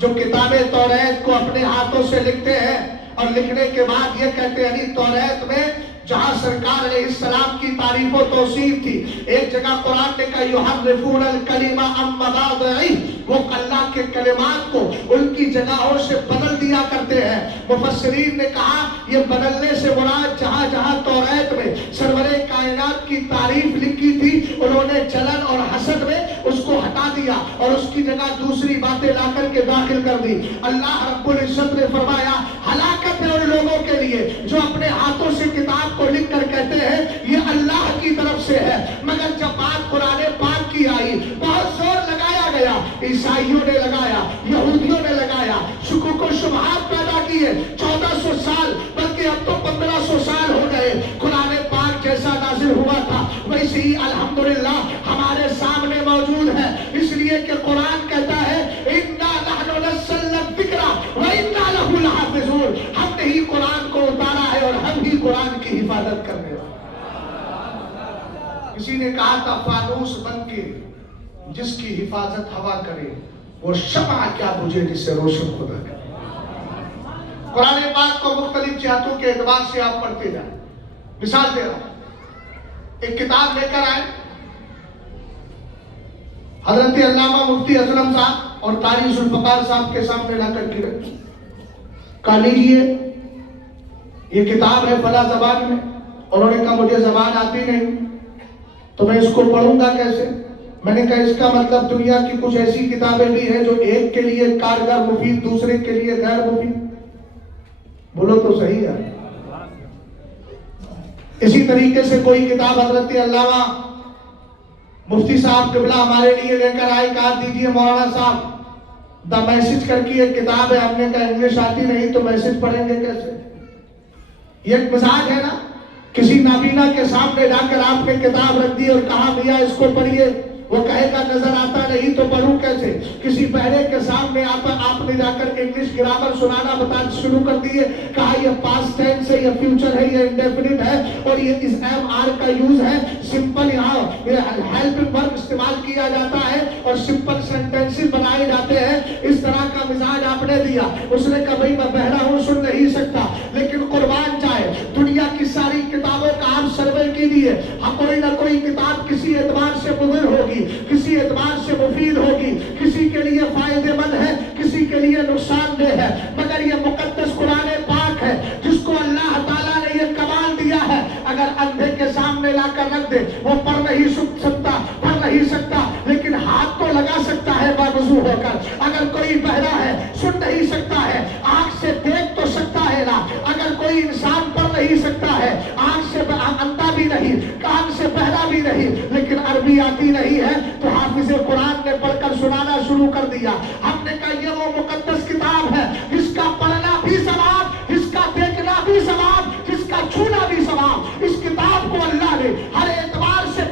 جو کتابیں توریت کو اپنے ہاتھوں سے لکھتے ہیں اور لکھنے کے بعد یہ کہتے ہیں یعنی توریت میں جہاں سرکار علیہ السلام کی تعریف و توصیف تھی, ایک جگہ قرآن نے کہا یحرفون الکلمہ عن مواضعہ, وہ اللہ کے کلمات کو ان کی جگہوں سے بدل دیا کرتے ہیں. مفسرین نے کہا یہ بدلنے سے مراد جہاں جہاں توریت میں سرور کائنات کی تعریف لکھی تھی انہوں نے جلن اور حسد میں اس کو ہٹا دیا اور اس کی جگہ دوسری باتیں لا کر کے داخل کر دی. اللہ رب العزت نے فرمایا ہلاکت ہے ان لوگوں کے لیے جو اپنے ہاتھوں سے کتاب کو لکھ کر کہتے ہیں یہ اللہ کی طرف سے ہے, مگر جب بات قرآن پاک کی آئی بہت زور لگایا گیا. عیسائیوں نے لگایا, یہودیوں نے لگایا, شکوک و شبہات پیدا کیے. 1400 سال بلکہ اب تو 1500 سال ہو گئے. قرآن پاک جیسا نازل ہوا تھا ویسے ہی الحمدللہ ہمارے سامنے موجود ہے. اس لیے کہ قرآن کہتا ہے اِنَّا نَحْنُ نَزَّلْنَا الذِّكْرَ وَإِنَّا لَهُ لَحَافِظُونَ. ہم نے ہی قرآن کو اتارا ہے اور ہم ہی قرآن کی حفاظت کرنے والے. کسی نے کہا تھا فانوس بن کے جس کی حفاظت ہوا کرے وہ شمع کیا بجھے جس سے روشن خدا کرے. قرآن پاک کو مختلف جہتوں کے اعتبار سے آپ پڑھتے جائیں. مثال دے رہا ہوں, ایک کتاب لے کر آئے حضرت علامہ مفتی اظلم صاحب اور قاری ذوالفقار صاحب کے سامنے لا کر کے رکھی. کہا لیجیے یہ کتاب ہے فلاں زبان میں. انہوں نے کہا مجھے زبان آتی نہیں تو میں اس کو پڑھوں گا کیسے؟ میں نے کہا اس کا مطلب دنیا کی کچھ ایسی کتابیں بھی ہیں جو ایک کے لیے کارگر مفید دوسرے کے لیے غیر مفید. بولو تو صحیح ہے. اسی طریقے سے کوئی کتاب حضرت علامہ مفتی صاحب قبلہ ہمارے لیے لے کر آئے. کہا دیجیے مولانا صاحب دا میسج کر کی ایک کتاب ہے. ہم نے کہا انگلش آتی نہیں تو میسج پڑھیں گے کیسے؟ یہ ایک مزاج ہے نا. کسی نابینا کے سامنے جا کر آپ نے کتاب رکھ دی اور کہا میاں اس کو پڑھیے, وہ کہے گا نظر آتا نہیں تو پڑھوں کیسے. کسی بہرے کے سامنے آپ نے جا کر انگلش گرامر سنانا بتا شروع کر دیے, کہا یہ پاسٹ ٹینس ہے, یہ فیوچر ہے, یہ انڈیفینٹ ہے اور یہ اس ایم آر کا یوز ہے. سمپل یہاں ہیلپنگ ورب استعمال کیا جاتا ہے اور سمپل سینٹینسز بنائے جاتے ہیں. اس طرح کا مزاج آپ نے دیا. اس نے کہا بھائی میں بہرا ہوں سن نہیں سکتا, لیکن قربان جائے دنیا کی ساری کتابوں کا آپ سروے کیجیے, ہم کوئی نہ کوئی کتاب کسی اعتبار سے مضر ہوگی, کسی اعتبار سے مفید ہوگی, کسی کے لیے فائدہ مند ہے, کسی کے لیے نقصان دہ ہے, مگر یہ مقدس قرآن پاک ہے جس کو اللہ تعالیٰ نے یہ کمال دیا ہے. اگر اندھے کے سامنے لا کر رکھ دے وہ پڑھ نہیں سکتا لیکن ہاتھ تو لگا سکتا ہے باوضو ہو کر. اگر کوئی بہرا ہے سن نہیں سکتا ہے, آنکھ سے دیکھ تو سکتا ہے نا. اگر کوئی انسان پڑھ نہیں سکتا ہے, آنکھ سے اندھا بھی نہیں, کان سے بہرا بھی نہیں, لیکن عربی آتی نہیں ہے تو حافظ قرآن نے پڑھ کر سنانا شروع کر دیا. ہم نے کہا یہ وہ مقدس کتاب ہے جس کا پڑھنا بھی ثواب, جس کا دیکھنا بھی ثواب, جس کا چھونا بھی ثواب. اس کتاب کو اللہ نے ہر اعتبار سے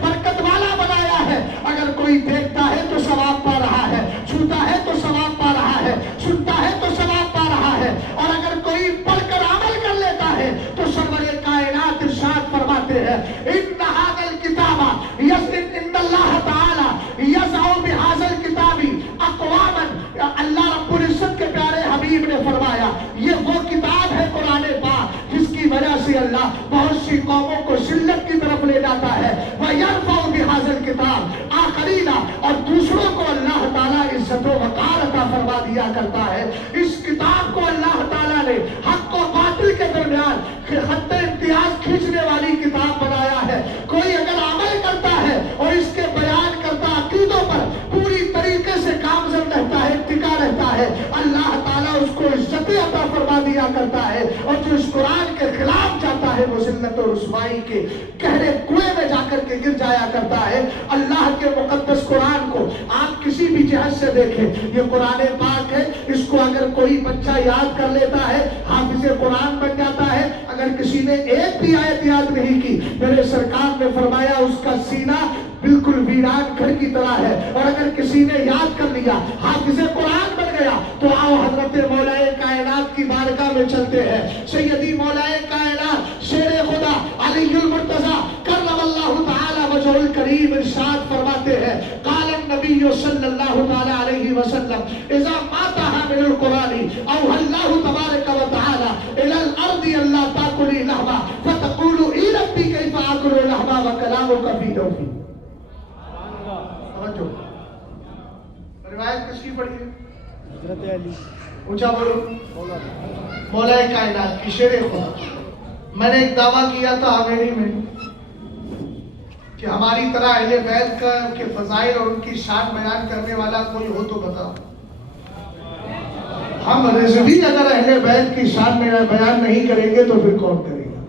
والآخرین، اور دوسروں کو اللہ تعالیٰ عزت و وقار عطا فرما دیا کرتا ہے۔ اس کتاب کو اللہ تعالیٰ نے حق و باطل کے درمیان خط امتیاز کھینچنے والی کتاب بنایا ہے۔ کوئی اگر عمل کرتا ہے اور اس کے بیان کرتا عقیدوں پر پوری طریقے سے گامزن رہتا ہے، ٹکا رہتا ہے، اللہ تعالیٰ اس کو عزت عطا فرما دیا کرتا ہے، اور جو اس قرآن کے خلاف جاتا ہے وہ ذلت و رسوائی کے گہرے کنویں میں جا کر کے گر جایا کرتا ہے۔ اللہ کے مقدس قرآن کو آپ کسی بھی جہت سے دیکھیں، یہ قرآن پاک ہے، اس کو اگر کوئی بچہ یاد کر لیتا ہے حافظ قرآن بن جاتا ہے۔ اگر کسی نے ایک بھی آیت یاد نہیں کی، میرے سرکار نے فرمایا اس کا سینہ بالکل ویران گھر کی طرح ہے، اور اگر کسی نے یاد کر لیا حافظ قرآن بن گیا تو آؤ حضرت مولا کائنات کی بارگاہ میں چلتے ہیں۔ سیدی مولا کائنات شیر خدا علی المرتضیٰ کرم اللہ تعالی وجہہ الکریم ارشاد فرماتے ہیں، قال النبی صلی اللہ تعالی علیہ وسلم اذا مات حامل القرآن اوحى اللہ تبارک و تعالی الى الارض الا تاکلی لحما فتقول ای ربی کیف آکل لحما وکلامک فی جوفی۔ روایت کس کی پڑھی ہے؟ حضرت علی۔ اونچا بولو، مولا کائنات کی شیر خدا۔ میں نے ایک دعویٰ کیا تھا حویری میں کہ ہماری طرح اہل بیت کا کے فضائل اور ان کی شان بیان کرنے والا کوئی ہو تو بتاؤ۔ ہم رضوی اگر اہل بیت کی شان میں بیان نہیں کریں گے تو پھر کون کرے گا؟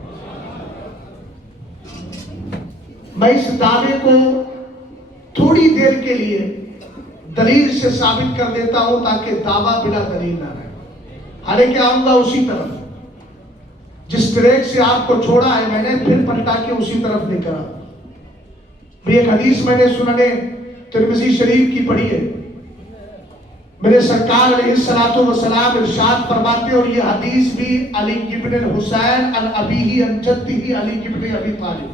میں اس دعوے کو تھوڑی دیر کے لیے دلیل سے ثابت کر دیتا ہوں تاکہ دعویٰ بلا دلیل نہ رہے۔ حالانکہ آؤں گا اسی طرف جس ٹریک سے آپ کو چھوڑا ہے، میں نے پھر پلٹا کے اسی طرف لے کر ایک حدیث میں نے سننے ترمذی شریف کی پڑھی ہے۔ میرے سرکار علیہ الصلوۃ والسلام ارشاد فرماتے، اور یہ حدیث بھی علی ابن الحسین عن ابیہ عن جدہ علی ابن ابی طالب۔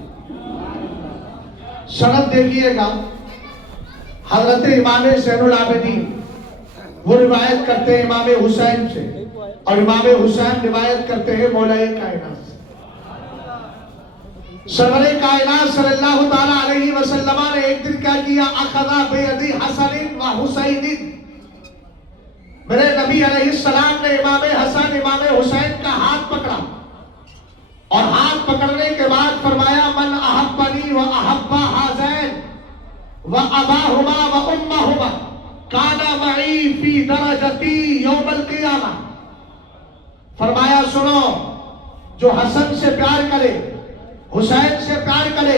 سند دیکھیے گا، حضرت امام زین العابدین وہ روایت کرتے ہیں امام حسین سے، اور امام حسین روایت کرتے ہیں مولا کائنات سے۔ سرور کائنات صلی اللہ تعالی علیہ وسلم نے ایک دن کیا کیا، اخذا بیدی حسن و حسین، میرے نبی علیہ السلام نے امام حسن امام حسین کا ہاتھ پکڑا، اور ہاتھ پکڑنے کے بعد فرمایا، من احبنی و احب حازین و اباہما و امہما کان معی فی درجتی یوم القیامہ۔ فرمایا سنو، جو حسن سے پیار کرے، حسین سے پیار کرے،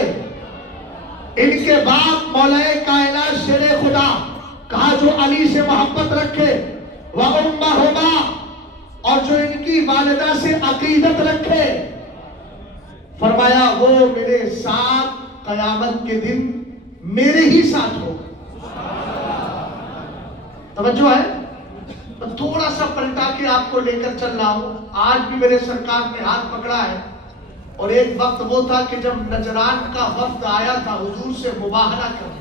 ان کے باپ مولا کائنات شیر خدا کہا جو علی سے محبت رکھے، و امہما، اور جو ان کی والدہ سے عقیدت رکھے، فرمایا وہ میرے ساتھ قیامت کے دن میرے ہی ساتھ ہو۔ توجہ ہے؟ میں تھوڑا سا پلٹا کے آپ کو لے کر چل رہا ہوں۔ آج بھی میرے سرکار نے ہاتھ پکڑا ہے، اور ایک وقت وہ تھا کہ جب نجران کا وفد آیا تھا حضور سے مباہلہ کرنے۔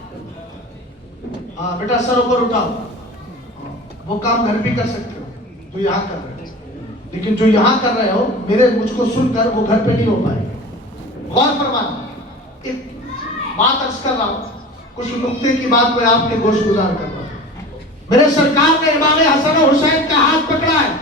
ہاں بیٹا سر اوپر اٹھاؤ، وہ کام گھر بھی کر سکتے ہو جو یہاں کر رہے ہو، لیکن جو یہاں کر رہے ہو میرے مجھ کو سن کر وہ گھر پہ نہیں ہو پائے۔ غور فرمانا، ایک بات عرض کر رہا ہوں، کچھ نقطے کی بات میں آپ کے گوش گزار کر رہا ہوں۔ میرے سرکار نے امام حسن و حسین کا ہاتھ پکڑا ہے،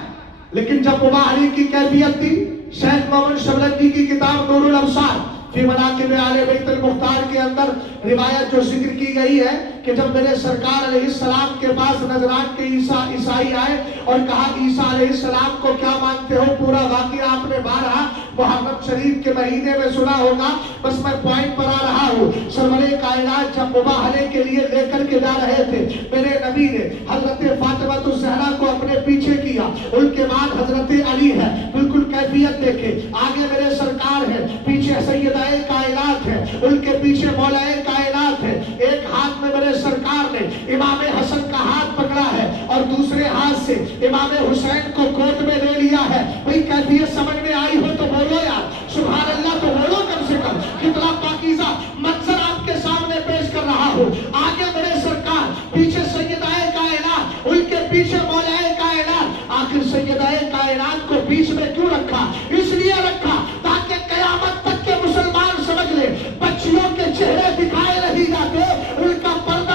لیکن جب مباہلی کی کیفیت تھی، شیخ محمد شبلنجی کی کتاب نور الابصار فی مناقب آل بیت المختار کے اندر روایت جو ذکر کی گئی ہے کہ جب میرے سرکار علیہ السلام کے پاس نجران کے عیسائی آئے اور کہا عیسیٰ علیہ السلام کو کیا مانتے ہو، پورا واقعہ آپ نے بارہا محرم شریف کے مہینے میں سنا ہوگا، بس میں پوائنٹ پر آ رہا ہوں۔ سرور کائنات جب مباہلے کے لیے لے کر کے جا رہے تھے، میرے نبی نے حضرت فاطمہ الزہرا کو اپنے پیچھے کیا، ان کے بعد حضرت علی ہے، بالکل کیفیت دیکھے، آگے میرے سرکار ہے، پیچھے سیدہ کائنات ہے، ان کے پیچھے مولا کائنات ہے۔ ایک ہاتھ میں میرے سرکار نے امام حسن کا ہاتھ پکڑا ہے، اور دوسرے ہاتھ سے امام حسین کو گود میں لے لیا ہے۔ بھئی کیفیت سمجھ میں آئی ہو تو بولو یار سبحان اللہ، تو بولو کم سے کم، کتنا پاکیزہ منظر آپ کے سامنے پیش کر رہا ہوں۔ آگے میرے سرکار، پیچھے سیدہ کائنات، ان کے پیچھے مولا کائنات۔ آخر سیدہ کائنات کو بیچ میں کیوں رکھا؟ اس لیے رکھا تاکہ قیامت تک کے مسلمان سمجھ لے، بچیوں کے چہرے دکھائے نہیں جاتے، ان کا پردہ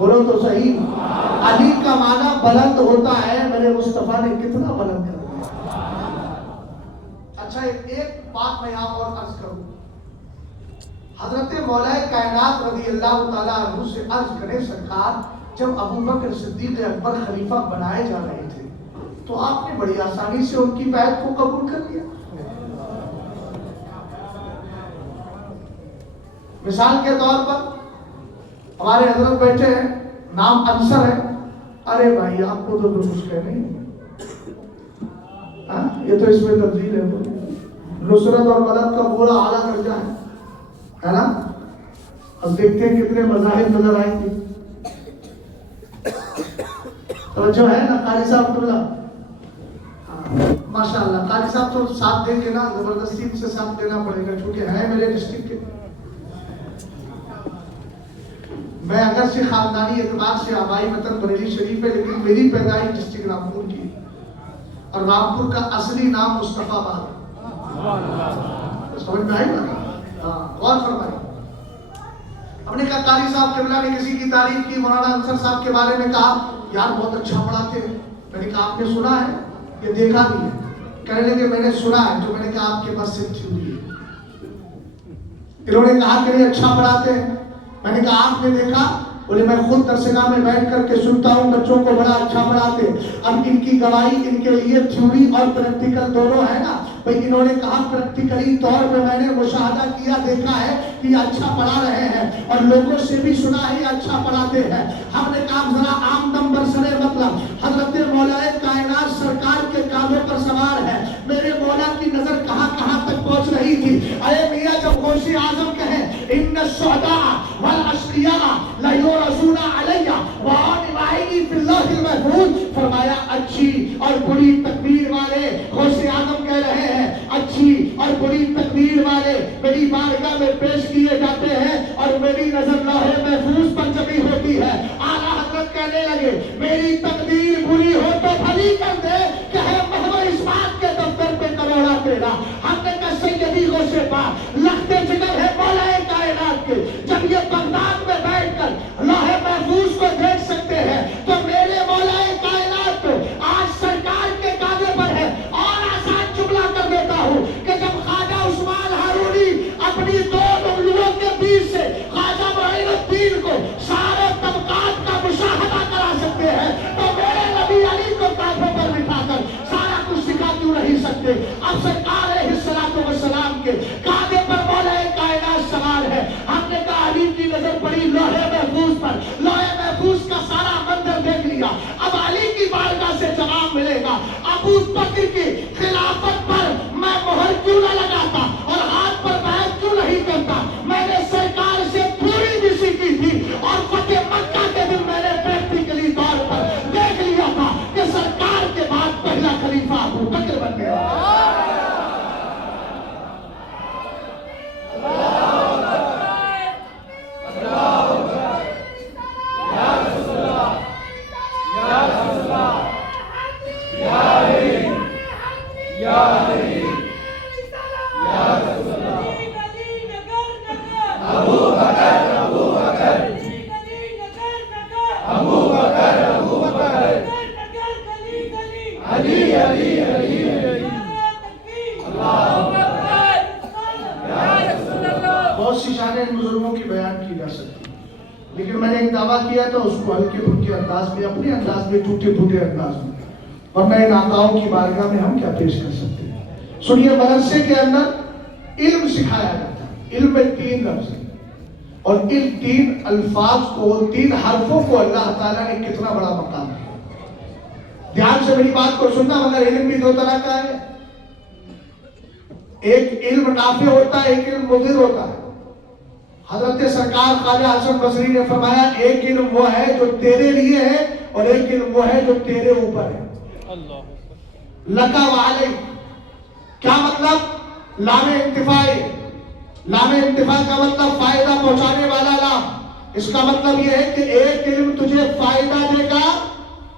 بولو تو صحیح. علی کا معنی بلند ہوتا ہے، میرے مصطفیٰ نے کتنا بلند کر دیا. اچھا ایک بات میں یہاں اور عرض کروں. حضرت مولا کائنات رضی اللہ تعالیٰ عنہ سے عرض کرے سرکار، جب ابو بکر صدیق اکبر خلیفہ بنائے جا رہے تھے تو آپ نے بڑی آسانی سے ان کی بیعت کو قبول کر لیا. مثال کے طور پر ہمارے حضرت بیٹھے ہیں، نام انصر ہے. ارے بھائی آپ کو تو کچھ کہہ نہیں، یہ تو اس میں تبدیل ہے. نصرت اور مدد کا پورا اعلیٰ درجہ ہے نا. اب دیکھتے ہیں کتنے مذاہب نظر آئیں گے. توجہ ہے نا قاری صاحب عبداللہ؟ ماشاء اللہ. قاری صاحب تو ساتھ دیں گے نا، زبردستی سے ساتھ دینا پڑے گا کیونکہ ہے میرے ڈسٹرکٹ کے. میں اگر سے خاندانی اعتبار سے آبائی وطن بریلی شریف ہے، لیکن میری پیدائش ڈسٹرکٹ رامپور کی، اور رامپور کا اصلی نام مصطفیٰ آباد. سمجھ میں آئی نا؟ غور فرمائیں. ہم نے کہا قاری صاحب قبلہ نے کسی کی تعریف کی، مولانا انصر صاحب کے بارے میں کہا یار بہت اچھا پڑھاتے ہیں. میں نے کہا آپ نے سنا ہے یہ دیکھا بھی ہے؟ کہنے لگے میں نے سنا ہے. جو میں نے کہا آپ کے پاس صرف تھیوری ہے. انہوں نے کہا کہ نہیں اچھا پڑھاتے ہیں. میں نے کہا آپ نے دیکھا؟ بولے میں خود درسگاہ میں بیٹھ کر کے سنتا ہوں بچوں کو بڑا اچھا پڑھاتے. اب ان کی گواہی ان کے لیے تھیوری اور پریکٹیکل دونوں ہے نا. بھئی انہوں نے کہا پریکٹیکلی طور پہ میں نے مشاہدہ کیا، دیکھا ہے کہ یہ اچھا پڑھا رہے ہیں اور لوگوں سے بھی سنا ہے یہ اچھا پڑھاتے ہیں. ہم نے کہا ذرا عام دم برسرے مطلب حضرت مولا کائنات سرکار کے کاندھوں پر سوار ہے. میرے مولا کی نظر کہاں کہاں تک پہنچ رہی تھی. اے میاں جب غوث اعظم کہیں ان الشہداء والاشقیاء لیورثون علی وعنوانی فی اللہ المحفوظ، فرمایا اچھی اور بری تقدیر والے غوث اعظم کہہ رہے ہیں اچھی اور بری تقدیر والے میری بارگاہ میں پیش کیے جاتے ہیں اور میری نظر لوح محفوظ پر جمی ہوتی ہے. اعلیٰ حضرت کہنے لگے میری تقدیر بری ہو تو بھلی کر دے کہ ہے محور اس بات کے دفتر پہ کروڑا تیرا. ہم نے کہا سیدی غوث پاک لختے جگر ہے مولا کائنات کے. جب یہ بغداد میں بیٹھ کر لوح محفوظ کو دیکھ سکتے ہیں تو میرے مولا کائنات کو آج سرکار کے کاندھے پر ہے. اور آسان جملہ کر دیتا ہوں کہ جب خواجہ عثمان ہارونی اپنی دو انگلیوں کے بیچ سے خواجہ معین الدین کو سارے طبقات کا مشاہدہ کرا سکتے ہیں تو میرے نبی علی کو کاندھوں پر بٹھا کر سارا کچھ سکھا کیوں نہیں سکتے. اب سرکار علیہ الصلوۃ والسلام کے کاندھے پر مولا کائنات سوار ہے. ہم نے کہا علی کی نظر پڑی لوح محفوظ پر، لوح محفوظ کا سارا منظر دیکھ لیا. اب علی کی بارگاہ سے جواب ملے گا ابو بکر کی خلافت پر میں مہر کیوں نہ لگاتا اور ہاتھ پر بیعت کیوں نہیں کرتا. میں نے سرکار سے پوری بھی سیکھی تھی اور فتح مکہ کے دن میں نے پریکٹیکلی طور پر دیکھ لیا تھا کہ سرکار کے بعد پہلا خلیفہ ابو بکر بن گیا. بہت سی شانیں ان بزرگوں کی بیان کی جا سکتی، لیکن میں نے ایک دعویٰ کیا تھا اس کو ہلکے پھلکے انداز میں، اپنے انداز میں، ٹوٹے پھوٹے انداز میں، ورنہ ان آقاؤں کی بارگاہ میں ہم کیا پیش کر سکتے ہیں. سنیے مدرسے کے اندر علم سکھایا جاتا ہے. علم میں 3 لفظ ہیں اور ان 3 الفاظ کو، 3 حرفوں کو اللہ تعالیٰ نے کتنا بڑا مقام دیا. دھیان سے میری بات کو سننا. مگر علم بھی 2 طرح کا ہے. ایک علم نافع ہوتا ہے، ایک علم مضر ہوتا ہے. حضرت سرکار خواجہ حسن بصری نے فرمایا ایک علم وہ ہے جو تیرے لیے ہے اور ایک علم وہ ہے جو تیرے اوپر ہے. لکا وعلی. کیا مطلب؟ لام انتفاع. لام انتفاع کا مطلب فائدہ پہنچانے والا لام. اس کا مطلب یہ ہے کہ ایک علم تجھے فائدہ دے گا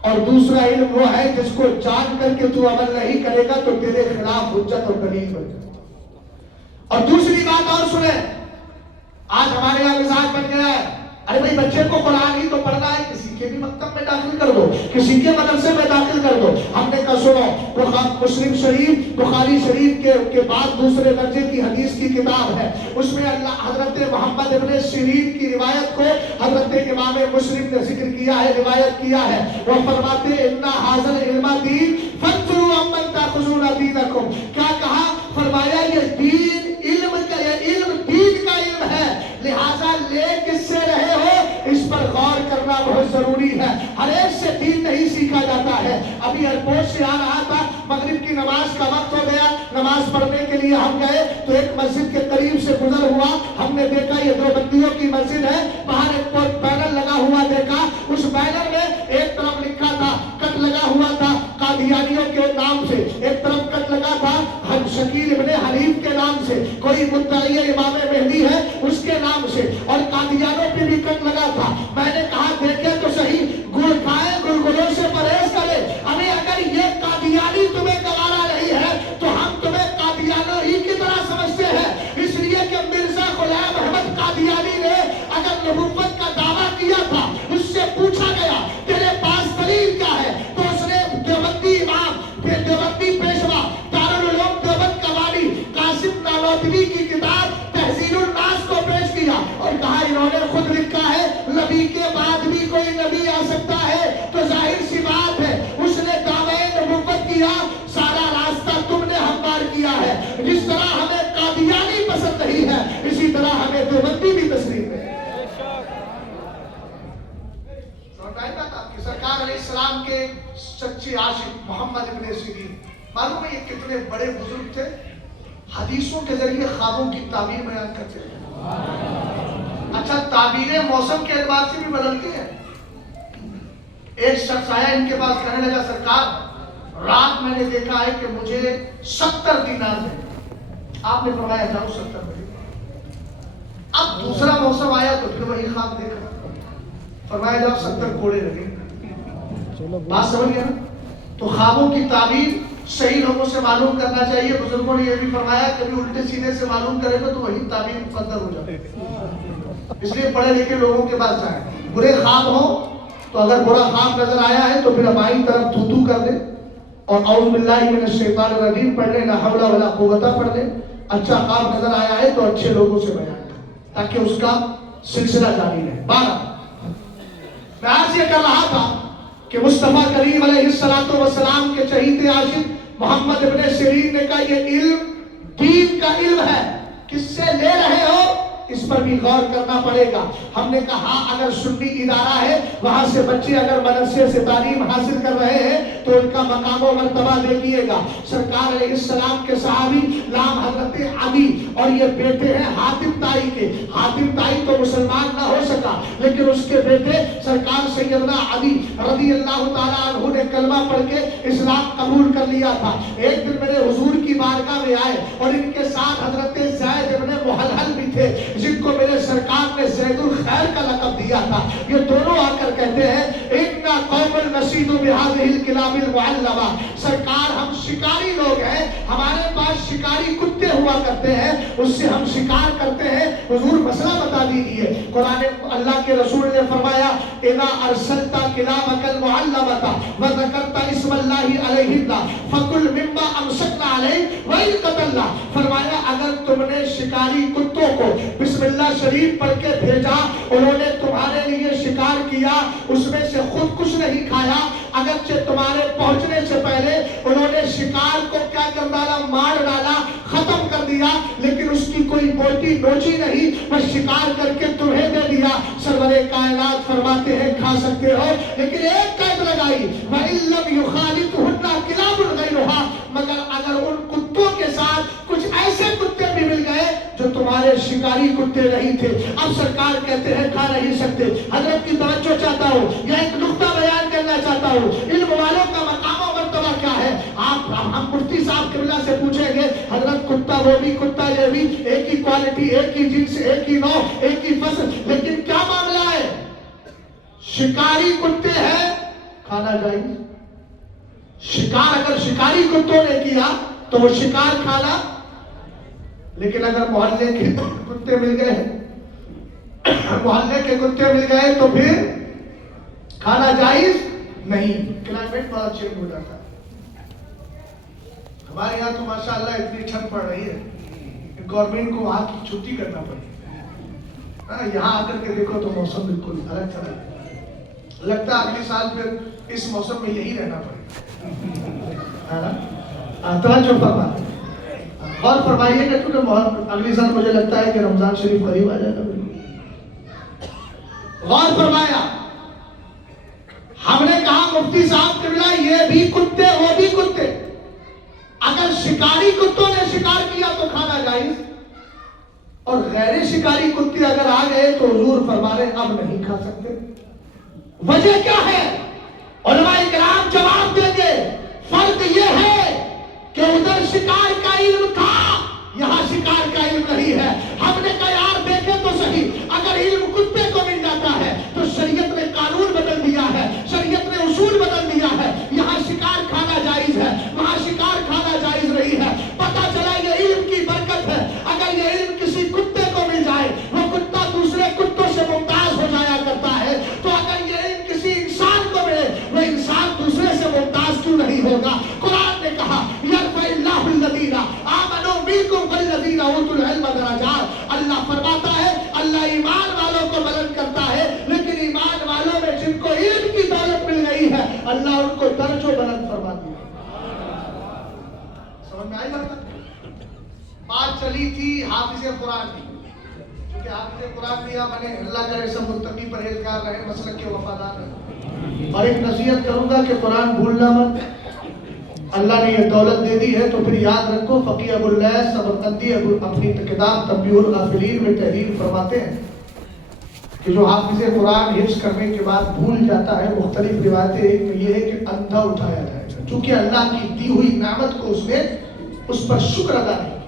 اور دوسرا علم وہ ہے جس کو جان کر کے تو عمل نہیں کرے گا تو تیرے خلاف حجت اور دلیل بن جائے. اور دوسری بات اور سنیں، آج ہمارے یہاں مزاج بن گیا ہے ارے بھائی بچے کو قرآن ہی تو پڑھنا ہے، کسی کے بھی مکتب میں داخل کر دو، کسی کے مدرسے میں داخل کر دو۔ ہم نے کہا سنو، مسلم شریف بخاری شریف کے بعد دوسرے درجے کی حدیث کی کتاب ہے، اس میں اللہ حضرت محمد ابن سیرین کی روایت کو حضرت امام مسلم نے ذکر کیا ہے، روایت کیا ہے۔ وہ فرماتے ہیں اِنَّ هَٰذَا الْعِلْمَ دِینٌ فَانظُرُوا عَمَّن تَأْخُذُونَ دِینَکُمْ۔ کیا کہا؟ فرمایا یہ دین علم کا، یہ علم دین کا علم ہے، لہذا لے کس سے رہے ہو اس پر غور کرنا بہت ضروری ہے۔ ہر ایک سے دین نہیں سیکھا جاتا ہے۔ ابھی ایئرپورٹ سے آ رہا تھا، مغرب کی نماز کا وقت ہو گیا، نماز پڑھنے کے لیے ہم گئے تو ایک مسجد کے قریب سے گزر ہوا، ہم نے دیکھا یہ دیوبندیوں کی مسجد ہے، باہر ایک بینر لگا ہوا دیکھا، اس بینر میں ایک طرف لکھا تھا، کٹ لگا ہوا تھا قادیانیوں کے نام سے، ایک طرف کٹ لگا تھا شکیل ابن حنیف کے نام سے، کوئی مدعی امام مہدی ہے اس کے نام سے، اور قادیانوں پہ بھی کٹ لگا تھا۔ میں نے کہا دیکھیں تو صحیح، گل کھائیں، گلگلوں سے پرہیز کریں۔ ابھی اگر یہ قادیانی تمہیں گوارا نہیں ہے تو ہم تمہیں قادیانوں ہی کی طرح سمجھتے ہیں، اس لیے کہ مرزا غلام احمد قادیانی نے اگر نبوت کا دعویٰ کیا تھا، اس سے پوچھا گیا تیرے پاس دلیل کیا ہے، تو اس نے دیوبندی امام، دیوبندی پیشوا، دارالعلوم دیوبند کا والی قاسم نانوتوی کی کتاب تحذیر الناس کو پیش کیا اور کہا انہوں نے خود لکھا ہے نبی کے بعد بھی کوئی نبی آ سکتا ہے، تو ظاہر سی بات ہے اس نے دعوی نبوت کیا، سارا راستہ تم نے ہموار کیا ہے۔ جس طرح ہمیں قادیانی پسند نہیں ہے، اسی طرح ہمیں دیوبندی بھی تسلیم ہے۔ سرکار علیہ السلام کے سچے عاشق محمد ابن سیرین، معلوم ہے یہ کتنے بڑے بزرگ تھے، حدیثوں کے ذریعے خوابوں کی تعبیر بیان کرتے ہیں۔ اچھا تعبیریں موسم کے اعتبار سے بھی بدلتی ہیں۔ ایک شخص آیا ان کے پاس، کہنے لگا سرکار رات میں نے دیکھا ہے کہ مجھے 70 دینار دیں۔ آپ نے فرمایا جاؤ 70 دیں۔ اب دوسرا موسم آیا تو پھر وہی خواب دیکھا، فرمایا جاؤ 70 کوڑے لگیں۔ بات سمجھ گیا نا؟ تو خوابوں کی تعبیر صحیح لوگوں سے معلوم کرنا چاہیے۔ بزرگوں نے یہ بھی فرمایا کبھی الٹے سیدھے سے معلوم کرے گا تو وہی تعبیر مقدر ہو جائے، اس لیے پڑھے لکھے لوگوں کے پاس جائیں۔ برے خواب ہو تو اگر برا خواب نظر آیا ہے تو پھر بائیں طرف تھو کر دے اور اعوذ باللہ من الشیطان الرجیم پڑھ لے، لا حول ولا قوت پڑھ لے۔ اچھا خواب نظر آیا ہے تو اچھے لوگوں سے بیان کر تاکہ اس کا سلسلہ جاری رہے۔ 12 میں آج یہ کر رہا تھا کہ مصطفیٰ کریم علیہ السلام کے چہیتے عاشق محمد ابن سیرین نے کہا یہ علم دین کا علم ہے، کس سے لے رہے ہو اس پر بھی غور کرنا پڑے گا۔ ہم نے کہا اگر سنی ادارہ ہے، وہاں سے بچے اگر مدرسے سے تعلیم حاصل کر رہے ہیں تو ان کا مقام و مرتبہ دیکھیے گا۔ سرکار علیہ السلام کے صحابی نام حضرت عدی اور یہ بیٹے ہیں حاتم طائی کے۔ حاتم طائی تو مسلمان نہ ہو سکا لیکن اس کے بیٹے سرکار سیدنا عدی رضی اللہ تعالیٰ عنہ نے کلمہ پڑھ کے اسلام قبول کر لیا تھا۔ ایک دن میرے حضور کی بارگاہ میں آئے اور ان کے ساتھ حضرت زید ابن محلحل بھی تھے جن کو میرے سرکار نے زید الخیر کا لقب دیا تھا۔ یہ دونوں آ کر کہتے ہیں اِنَّا قَوْمٌ نَصِيدُ بِهَٰذِهِ الْكِلَابِ الْمُعَلَّمَةِ، سرکار ہم شکاری لوگ ہیں، ہمارے پاس شکاری کتے ہوا کرتے ہیں، اس سے ہم شکار کرتے ہیں، حضور مسئلہ بتا دیجیے۔ قرآن اللہ کے رسول نے فرمایا اِذَا أَرْسَلْتَ كِلَابَكَ الْمُعَلَّمَةَ وَذَكَرْتَ اسْمَ اللَّهِ عَلَيْهِنَّ فَكُلْ مِمَّا أَمْسَكْنَا عَلَيْكَ وَإِنْ قَتَلْنَا، فرمایا اگر تم نے شکاری کتوں کو بسم اللہ شریف پڑھ کے بھیجا، انہوں نے تمہارے لیے شکار کیا، اس میں سے خود کچھ نہیں کھایا، اگرچہ تمہارے پہنچنے سے پہلے انہوں نے شکار کو کیا کر ڈالا، مار ڈالا، ختم کر دیا، لیکن اس کی کوئی بوٹی نوچی نہیں، بس شکار کر کے تمہیں دے دیا۔ سرور کائنات فرماتے ہیں کھا سکتے ہو، لیکن ایک قید لگائی وَإِن لَّمْ يُخَالِطْهُنَّ كِلَابٌ غَيْرُهَا، مگر اگر ان کتوں کے ساتھ کچھ ایسے کتے بھی مل گئے جو تمہارے شکاری کتے نہیں تھے، اب سرکار کہتے ہیں کھا نہیں سکتے۔ حضرت کی توجہ چاہتا ہوں یا ایک نقطہ بیان کرنا چاہتا ہوں، علم والوں کا مقام و مرتبہ کیا ہے؟ ہم مفتی صاحب قبلہ سے پوچھیں گے حضرت کتا وہ بھی کتا یہ بھی، ایک ہی کوالٹی، ایک ہی جنس، ایک ہی نوع، ایک ہی فصل، لیکن کیا معاملہ ہے؟ شکاری کتے ہیں کھانا جائز، شکار اگر شکاری کتوں نے کیا تو وہ شکار کھانا، لیکن اگر محلے کے کتے مل گئے محلے کے کتے مل گئے تو پھر کھانا جائز نہیں. کلائمیٹ بڑا چینج ہو جاتا ہے. ہمارے یہاں تو ماشاءاللہ اتنی ٹھنڈ پڑ رہی ہے گورنمنٹ کو وہاں کی چھٹی کرنا پڑے. یہاں آ کر کے دیکھو تو موسم بالکل الگ طرح ہے. لگتا ہے اگلے سال پھر اس موسم میں یہی رہنا پڑے. توجہ فرما اور فرمائیے کہ چونکہ اگلی سال مجھے لگتا ہے کہ رمضان شریف قریب آ جائے گا. غور فرمایا. ہم نے کہا مفتی صاحب قبلہ یہ بھی کتے وہ بھی کتے. اگر شکاری کتوں نے شکار کیا تو کھانا جائز اور غیر شکاری کتے اگر آ گئے تو حضور فرما رہے اب نہیں کھا سکتے. وجہ کیا ہے؟ علماء کرام جواب دیں گے. فرق یہ ہے کہ ادھر شکار کا علم تھا یہاں شکار کا علم نہیں ہے. ہم نے کہا یار دیکھیں تو صحیح, اگر علم کتے کو مل جاتا ہے تو شریعت نے قانون بدل دیا ہے, شریعت نے اصول بدل دیا ہے. یہاں شکار کھانا جائز ہے, وہاں شکار کھانا جائز نہیں ہے. پتہ چلا یہ علم کی برکت ہے. اگر یہ علم کسی کتے کو مل جائے, وہ کتا دوسرے کتوں سے ممتاز ہو جایا کرتا ہے, تو اگر یہ علم کسی انسان کو ملے وہ انسان دوسرے سے ممتاز کیوں نہیں ہوگا؟ قرآن نے کہا یرفع اللہ الذین آمنوا منکم والذین اوتوا العلم درجات. اللہ فرماتا ہے اللہ ایمان والوں کو بلند کرتا ہے, لیکن ایمان والوں میں جن کو علم کی دولت مل گئی ہے اللہ ان کو درجوں بلند فرما دیا. سمجھ میں آئی بات؟ بات چلی تھی حافظ قرآن کی. کیونکہ حافظ قرآن بھی آپ نے اللہ کرے سب متقی پرہیزگار رہے, مسلک کے وفادار رہے. اور ایک نصیحت کروں گا کہ قرآن بھولنا مت. اللہ نے یہ دولت دے دی ہے تو پھر یاد رکھو. فقیہ ابو اللیث سمرقندی اپنی کتاب تنبیہ الغافلین میں تحریر فرماتے ہیں کہ جو حافظ قرآن حفظ کرنے کے بعد بھول جاتا ہے, مختلف روایتیں ایک میں یہ ہے کہ اندھا اٹھایا جائے گا, چونکہ اللہ کی دی ہوئی نعمت کو اس نے اس پر شکر ادا نہیں.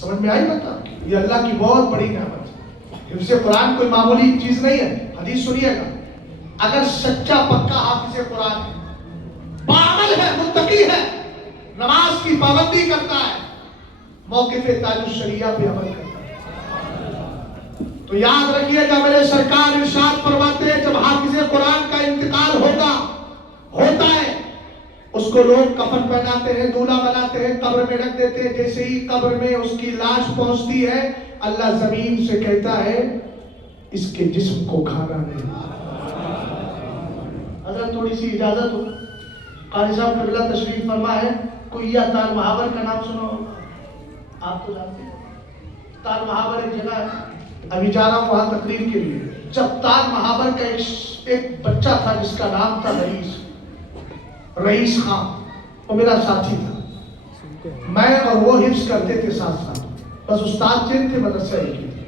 سمجھ میں آئی بتا؟ یہ اللہ کی بہت بڑی نعمت ہے. حفظ قرآن کوئی معمولی چیز نہیں ہے. حدیث سنیے گا, اگر سچا پکا حافظ قرآن ہے, باعمل ہے, متقی ہے, نماز کی پابندی کرتا ہے, موقف تاج الشریعہ پہ عمل کرتا ہے, تو یاد رکھیے گا میرے سرکار ارشاد فرماتے ہیں جب حافظ قرآن کا انتقال ہوتا ہے اس کو لوگ کفن پہناتے ہیں, دولہا بناتے ہیں, قبر میں رکھ دیتے ہیں. جیسے ہی قبر میں اس کی لاش پہنچتی ہے اللہ زمین سے کہتا ہے اس کے جسم کو کھانا نہیں. اگر تھوڑی سی اجازت ہو, قاری صاحب قبلہ تشریف فرما ہے. کوئی تال محاور کا نام سنا ہو, آپ تو جانتے ہیں. تال محاور ایک جگہ ہے, ابھی جا رہا ہوں وہاں تقریر کے لیے. جب تال محاور کا ایک بچہ تھا جس کا نام تھا رئیس خان, وہ میرا ساتھی تھا. میں اور وہ حفظ کرتے تھے ساتھ ساتھ, بس استاد چین تھے, مدرسہ ایک ہی تھے.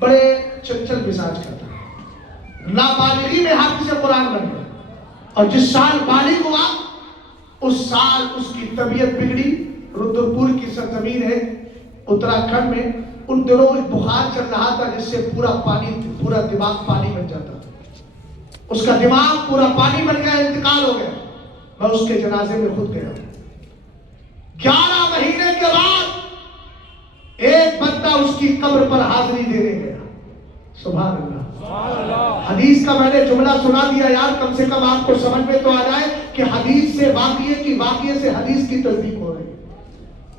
بڑے چنچل مزاج کا تھا. نابالغی میں حافظ قرآن بن گیا, اور جس سال بالغ ہوا اس سال اس کی طبیعت بگڑی. رودرپور کی سرزمین ہے اتراکھنڈ میں, ان دنوں بخار چل رہا تھا جس سے پورا دماغ پانی بن جاتا تھا. اس کا دماغ پورا پانی بن گیا, انتقال ہو گیا. میں اس کے جنازے میں خود گیا. 11 مہینے کے بعد ایک بندہ اس کی قبر پر حاضری دینے گیا. سبحان اللہ. حدیث کا میں نے جملہ سنا دیا یار, کم سے کم آپ کو سمجھ میں تو آ جائے کہ حدیث سے واقعے سے حدیث کی تصدیق ہو رہی ہے.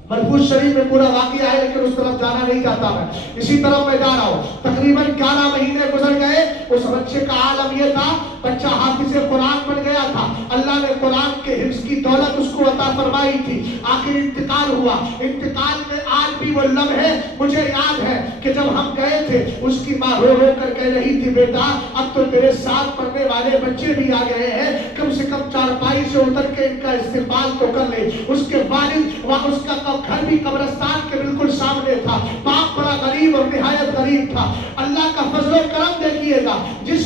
مرفوع شریف میں پورا واقعہ ہے لیکن اس طرف جانا نہیں چاہتا میں, اسی طرف میں جا رہا ہوں. تقریباً 11 مہینے گزر گئے. اس بچے کا عالم یہ تھا, بچہ حافظ قرآن بن گیا تھا. اللہ نے قرآن کے حفظ کی دولت اس کو عطا فرمائی تھی. آخر انتقال ہوا. انتقال میں آج بھی وہ لمحے مجھے یاد ہے کہ جب ہم گئے تھے اس کی ماں رو رو کر کہہ رہی تھی بیٹا اب تو تیرے ساتھ پڑھنے والے بچے بھی آ گئے ہیں, کم سے کم چارپائی سے اتر کے ان کا استقبال تو کر لے. اس کے والد وہاں اس کا گھر بھی قبرستان کے بالکل سامنے تھا. باپ بڑا غریب اور نہایت غریب تھا. اللہ کا فضل و کرم دیکھیے گا, جس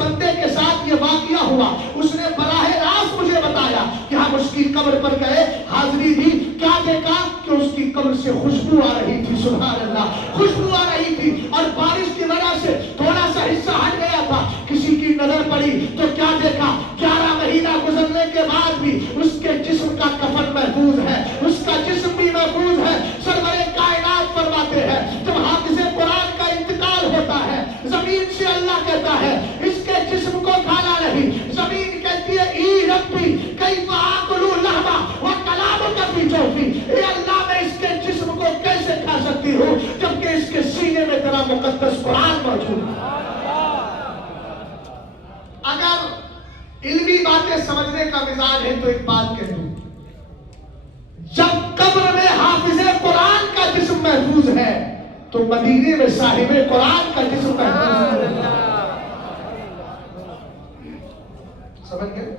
بندے کے ساتھ یہ واقعہ ہوا اس نے براہ راست مجھے بتایا کہ ہم اس کی قبر پر گئے, حاضری دی. کیا دیکھا کہ اس کی قبر سے خوشبو آ رہی تھی. سبحان اللہ, خوشبو آ رہی تھی. اور بارش کی وجہ سے تھوڑا سا حصہ ہٹ گیا تھا. کسی کی نظر پڑی تو کیا دیکھا, 11 مہینہ گزرنے کے بعد بھی اس کے جسم کا کفن محفوظ ہے, اس کا جسم بھی محفوظ ہے. سرور کائنات فرماتے ہیں جب حافظ قرآن کا علمی باتیں سمجھنے کا مزاج ہے تو ایک بات کہہ دوں، جب قبر میں حافظ قرآن کا جسم محفوظ ہے تو مدینے میں صاحب قرآن کا جسم محفوظ ہے۔ سمجھ گئے؟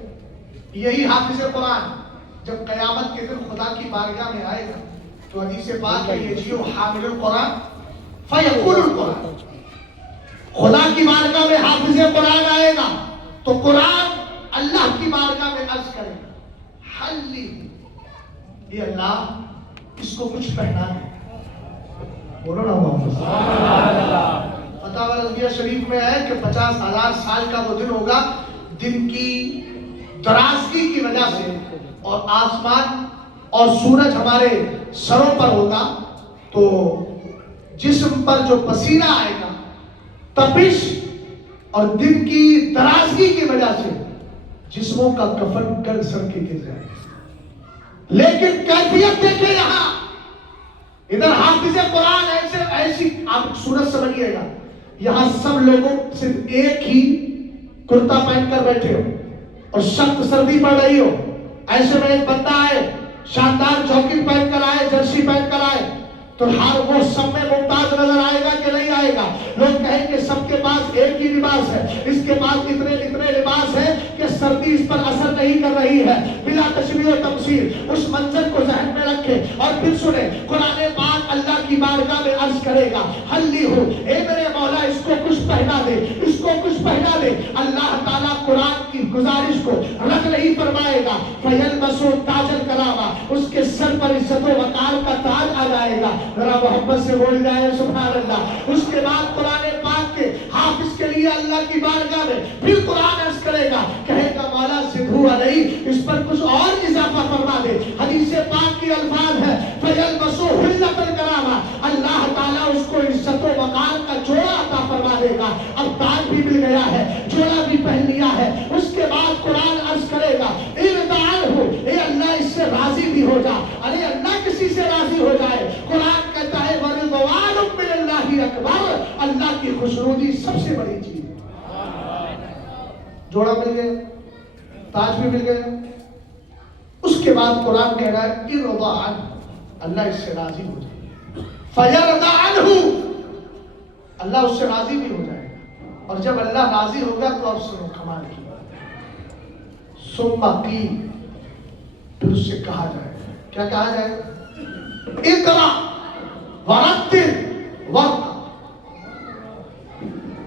یہی حافظ قرآن جب قیامت کے دن خدا کی بارگاہ میں آئے گا تو حدیث پاک ہے یجیء حامل القرآن فیقول القرآن، خدا کی بارگاہ میں حافظ قرآن آئے گا تو قرآن اللہ کی بارگاہ میں عرض کرے گا حلی، یہ اللہ اس کو کچھ پہنا ہے۔ بولو نا محمد فتاوی رضویہ شریف میں ہے کہ 50,000 سال کا وہ دن ہوگا، دن کی درازگی کی وجہ سے اور آسمان اور سورج ہمارے سروں پر ہوگا تو جسم پر جو پسینہ آئے گا، تپش اور دن کی درازگی کی وجہ سے جسموں کا کفن کر سر کے گر جائے گا۔ لیکن کیفیت دیکھیں یہاں، ادھر حافظ قرآن ایسی آپ صورت سمجھیے گا، یہاں سب لوگوں صرف ایک ہی کرتا پہن کر بیٹھے ہو اور سخت سردی پڑ رہی ہو، ایسے میں ایک بندہ آئے شاندار جاکٹ پہن کر آئے، جرسی پہن کر آئے تو ہر وہ سب میں ممتاز نظر آئے گا کہ نہیں آئے گا؟ لوگ کہیں کہ سب کے پاس ایک ہی لباس ہے، اس کے پاس اتنے لباس ہے کہ سردی اس پر اثر نہیں کر رہی ہے۔ بلا تشبیہ و تمثیل اس منظر کو ذہن میں رکھے اور پھر سنیں، قرآن پاک اللہ کی بارگاہ میں عرض کرے گا حلی ہو، اے میرے مولا اس کو کچھ پہنا دے، اس کو کچھ پہنا دے۔ اللہ تعالیٰ قرآن کی گزارش کو رد نہیں فرمائے گا، فَيَلْبَسُ تَاجَ الْكَرَامَةِ، اس کے سر پر عزت و وقار کا تاج آ جائے گا۔ ذرا محبت سے بول جائے سبحان اللہ۔ اس کے بعد قرآن پاک کے حافظ کے لیے اللہ کی بارگاہ میں پھر قرآن عرض کرے گا، کہے گا مولا زدہ علیہ، اس پر کچھ اور اضافہ فرما دے۔ حدیث پاک کی الفاظ ہے فَيَلْبَسُ حِلَّةَ الْكَرَامَةِ، اللہ تعالیٰ اس کو عزت و وقار کا جوڑا عطا فرما دے گا۔ اب تاج بھی مل گیا ہے، جوڑا بھی پہن لیا ہے۔ اس کے بعد قرآن عرض کرے گا ارض عنہ، اے اللہ اس سے راضی بھی ہو جا۔ ارے اللہ کسی سے راضی ہو جائے؟ قرآن کہتا ہے وَرِضْوَانٌ مِّنَ اللَّهِ اکبر، اللہ کی خوشنودی سب سے بڑی چیز ہے۔ جوڑا مل گیا، تاج بھی مل گیا۔ اس کے بعد قرآن کہہ رہا ہے ارضا عنہ، اللہ اس سے راضی ہو جائے۔ فَيَرْضَ عَنْهُ، اللہ اس سے راضی بھی ہو جائے گا۔ اور جب اللہ راضی ہوگا تو اب سنو کمال کی بات، ثُمَّ قِيلَ، پھر اس سے کہا جائے گا، کیا کہا جائے گا؟ اقرا ورتل وارقب،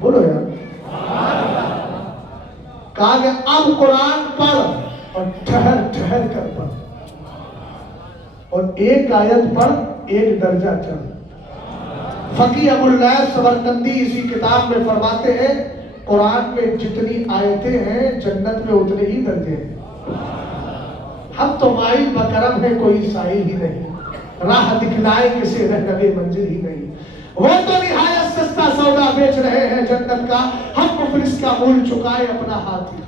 بولو یار، کہا کہ اب قرآن پڑھ اور ٹھہر ٹھہر کر پڑھ، اور ایک آیت پڑھ ایک درجہ چڑھ۔ فقی ابو اللیث سمرقندی اسی کتاب میں فرماتے ہیں قرآن میں جتنی آیتیں ہیں جنت میں اتنے ہی درجے ہیں۔ ہم تو مائل بکرم ہے، کوئی سائل ہی نہیں، راہ دکھلائے کسی رہنمے منزل ہی نہیں۔ وہ تو نہایت سستا سودا بیچ رہے ہیں جنت کا، ہم مفلس کا مول چکائے اپنا ہاتھ ہی۔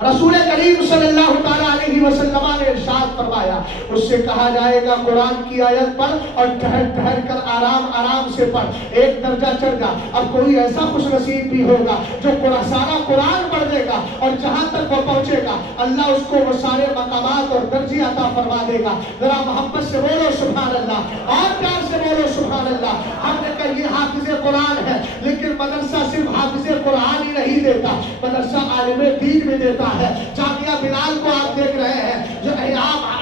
رسول کریم صلی اللہ تعالیٰ علیہ وسلم نے ارشاد فرمایا، اس سے کہا جائے گا قرآن کی آیت پڑھ اور ٹھہر ٹھہر کر آرام آرام سے پڑھ، ایک درجہ چڑھ جا۔ اب کوئی ایسا خوش نصیب بھی ہوگا جو سارا قرآن پڑھ دے گا اور جہاں تک وہ پہنچے گا اللہ اس کو وہ سارے مقامات اور درجے عطا فرما دے گا۔ ذرا محبت سے بولو سبحان اللہ، اور پیار سے بولو سبحان اللہ۔ ہم نے کہا یہ حافظ قرآن ہے، لیکن مدرسہ صرف حافظ قرآن ہی نہیں دیتا، مدرسہ عالم دین بھی دیتا ہے۔ جامعہ بلال کو آپ دیکھ رہے ہیں جو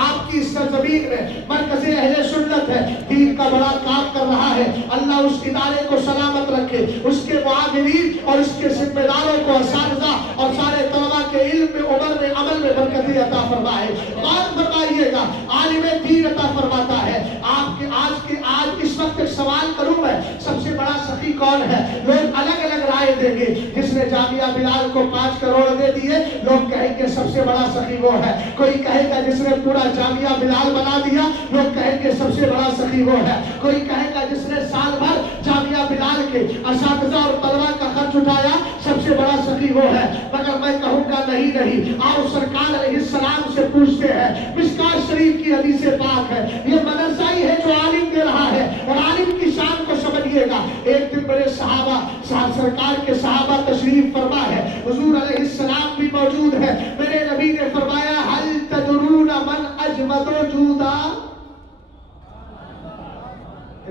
آپ کی سرزمین میں مرکز اہل سنت ہے، دین کا بڑا کام کر رہا ہے۔ اللہ اس ادارے کو سلامت رکھے، اس کے معاونین اور اس کے ذمہ داروں کو، اساتذہ اور سارے طلباء کے علم میں، عمر میں، عمل میں برکت عطا فرمائے۔ بات فرمائیے گا عالم دین عطا فرماتا ہے۔ آج اس وقت ایک سوال کروں میں، سب سے بڑا سخی کون ہے؟ لوگ الگ الگ رائے دیں گے۔ جس نے جامعہ بلال کو 5 کروڑ دے دیے، لوگ کہیں گے سب سے بڑا سخی وہ ہے۔ کوئی کہے گا جس نے پورا جامعہ بلال بنا دیا، لوگ کہیں گے سب سے بڑا سخی وہ ہے۔ کوئی کہے گا جس نے سال بھر جامعہ بلال کے اساتذہ اور طلباء کا خرچ اٹھایا، سب سے بڑا سخی وہ ہے۔ مگر میں کہوں گا نہیں، آؤ سرکار علیہ السلام سے پوچھتے ہیں۔ مشکوٰۃ شریف کی حدیث پاک ہے، یہ مدرسہ ہی ہے جو عالم دے رہا ہے، اور عالم کی شان کو سمجھیے گا۔ ایک دن بڑے صحابہ سرکار کے صحابہ تشریف فرما ہے، حضور علیہ السلام بھی موجود ہے. میرے نبی نے فرمایا هل تدرون من اجمد جودا؟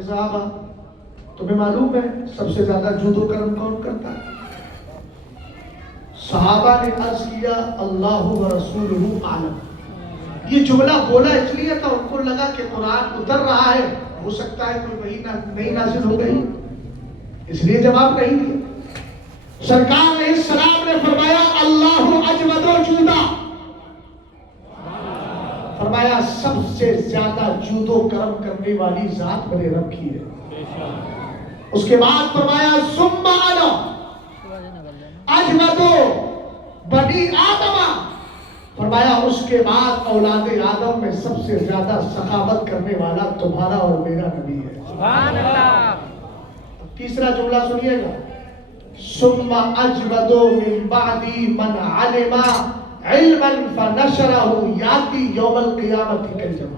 صحابہ تمہیں معلوم ہے سب سے زیادہ جود و کرم کون کرتا ہے؟ صحابہ نے عرض کیا اللہ و رسولہ عالم. یہ جملہ بولا اس لیے تھا ان کو لگا کہ قرآن اتر رہا ہے، ہو سکتا ہے کوئی وحی نئی نازل ہو گئی، اس لیے جواب نہیں دیا. سرکار علیہ السلام نے فرمایا اللہ اجمد و جودا، فرمایا سب سے زیادہ جود و کرم کرنے والی ذات میرے رب کی ہے. اس کے بعد فرمایا ثم انا اجمد بنی آدم، فرمایا اس کے بعد اولاد آدم میں سب سے زیادہ سخاوت کرنے والا تمہارا اور میرا نبی ہے. سبحان اللہ. تیسرا جملہ سنیے گا، ثم اجمد من بعدی من علم علما فنشرہ یاتی یوم القیامت کالجمع.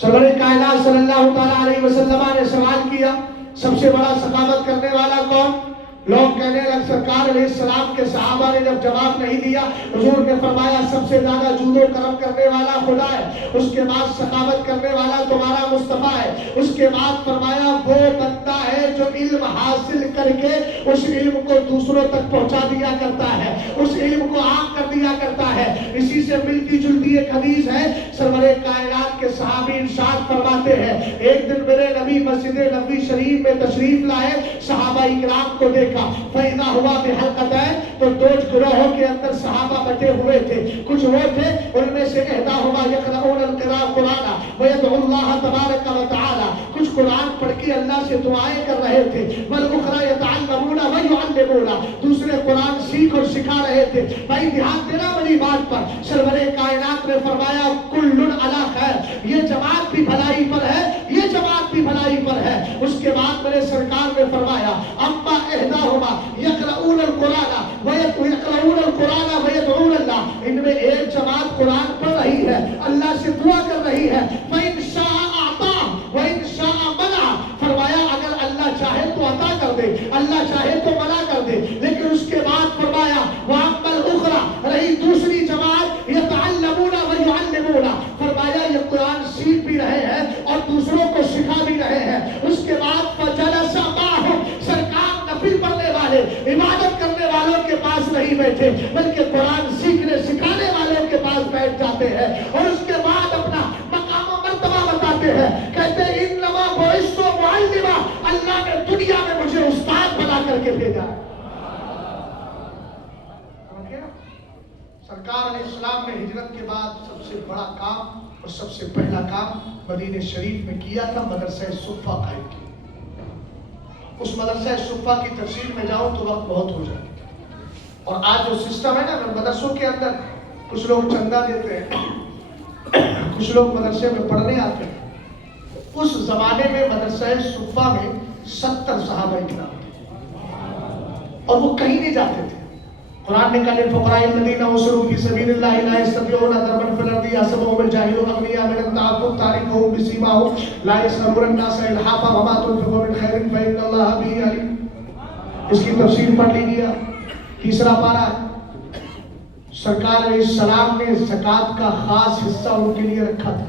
سرور کائنات صلی اللہ تعالیٰ علیہ وسلم نے سوال کیا سب سے بڑا سخاوت کرنے والا کون؟ لوگ کہنے لگ سرکار علیہ السلام کے صحابہ نے جب جواب نہیں دیا، حضور نے فرمایا سب سے زیادہ جود و کرم کرنے والا خدا ہے، اس کے بعد سخاوت کرنے والا تمہارا مصطفیٰ ہے، اس کے بعد فرمایا وہ بندہ ہے جو علم حاصل کر کے اس علم کو دوسروں تک پہنچا دیا کرتا ہے، اس علم کو عام کر دیا کرتا ہے. اسی سے ملتی جلتی ایک حدیث ہے، سرور کائنات کے صحابی ارشاد فرماتے ہیں ایک دن میرے نبی مسجد نبوی شریف میں تشریف لائے، صحابہ اکرام کو دیکھا فَإِذَا هُوَ بِحَلْقَتَيْنِ، تو دو گروہوں کے اندر صحابہ بٹے ہوئے تھے. کچھ وہ تھے ان میں سے اِحْدَاهُمَا يَقْرَؤُونَ الْقُرْآنَ وَيَدْعُوا اللَّهَ تَبَارَكَ وَتَعَالَى، کچھ قرآن پڑھ کے اللہ سے دعائیں کر رہے تھے. وَالْأُخْرَى يَتَعَلَّمُونَ وَيُعَلِّمُونَ، دوسرے قرآن سیکھ اور سکھا رہے تھے. بھائی دھیان دینا میری بات پر. سرور کائنات نے فرمایا کُلٌّ عَلَىٰ خَيْرٍ، یہ جماعت بھی بھلائی پر ہے، یہ جماعت بھی بھلائی پر ہے. اس کے بعد میرے سرکار نے فرمایا اما احداهما يقرؤون القرآن ويدعون الله، ان میں ایک جماعت قرآن پڑھ رہی ہے، اللہ سے دعا کر رہی ہے. فإن شاء أعطاه وإن شاء منع، فرمایا اگر اللہ چاہے تو عطا کر دے، اللہ چاہے تو منع کر دے. لیکن اس کے بعد فرمایا وأما الأخرى، رہی دوسری جماعت يتعلمون ويعلمون، فرمایا یہ قرآن سیکھ بھی رہے ہیں اور دوسروں کو سکھا بھی رہے ہیں. اس کے بعد فجلس معهم، سرکار نفل پڑھنے والے عبادت کرنے والوں کے پاس نہیں بیٹھے بلکہ قرآن سیکھنے سکھانے والوں کے پاس بیٹھ جاتے ہیں اور اس کے بعد اپنا مقام و مرتبہ بتاتے ہیں. کہتے ہیں انما بعثت معلما، اللہ نے دنیا میں مجھے استاد بنا کر کے بھیجا ہے. سرکار علیہ السلام نے ہجرت کے بعد سب سے بڑا کام اور سب سے پہلا کام مدینہ شریف میں کیا تھا، مدرسہ صفہ قائم کیا. اس مدرسہ صفہ کی تفصیل میں جاؤں تو وقت بہت ہو جائے. اور آج جو سسٹم ہے نا مدرسوں کے اندر، کچھ لوگ چندہ دیتے ہیں، کچھ لوگ مدرسے میں پڑھنے آتے ہیں. اس زمانے میں مدرسہ صفہ میں 70 صحابہ اکرام تھے اور وہ کہیں نہیں جاتے تھے. قرآن نے کہا للفقراء الذین احصروا فی سبیل اللہ لا یستطیعون ضربا فی الارض یحسبهم الجاہل اغنیاء من التعفف تعرفهم بسیماهم لا یسألون الناس الحافا وما تنفقوا من خیر فإن اللہ به علیم. اس کی تفسیر پڑھ لیجیے. تیسرا پارہ سرکار علیہ السلام نے زکوٰۃ کا خاص حصہ ان کے لیے رکھا تھا.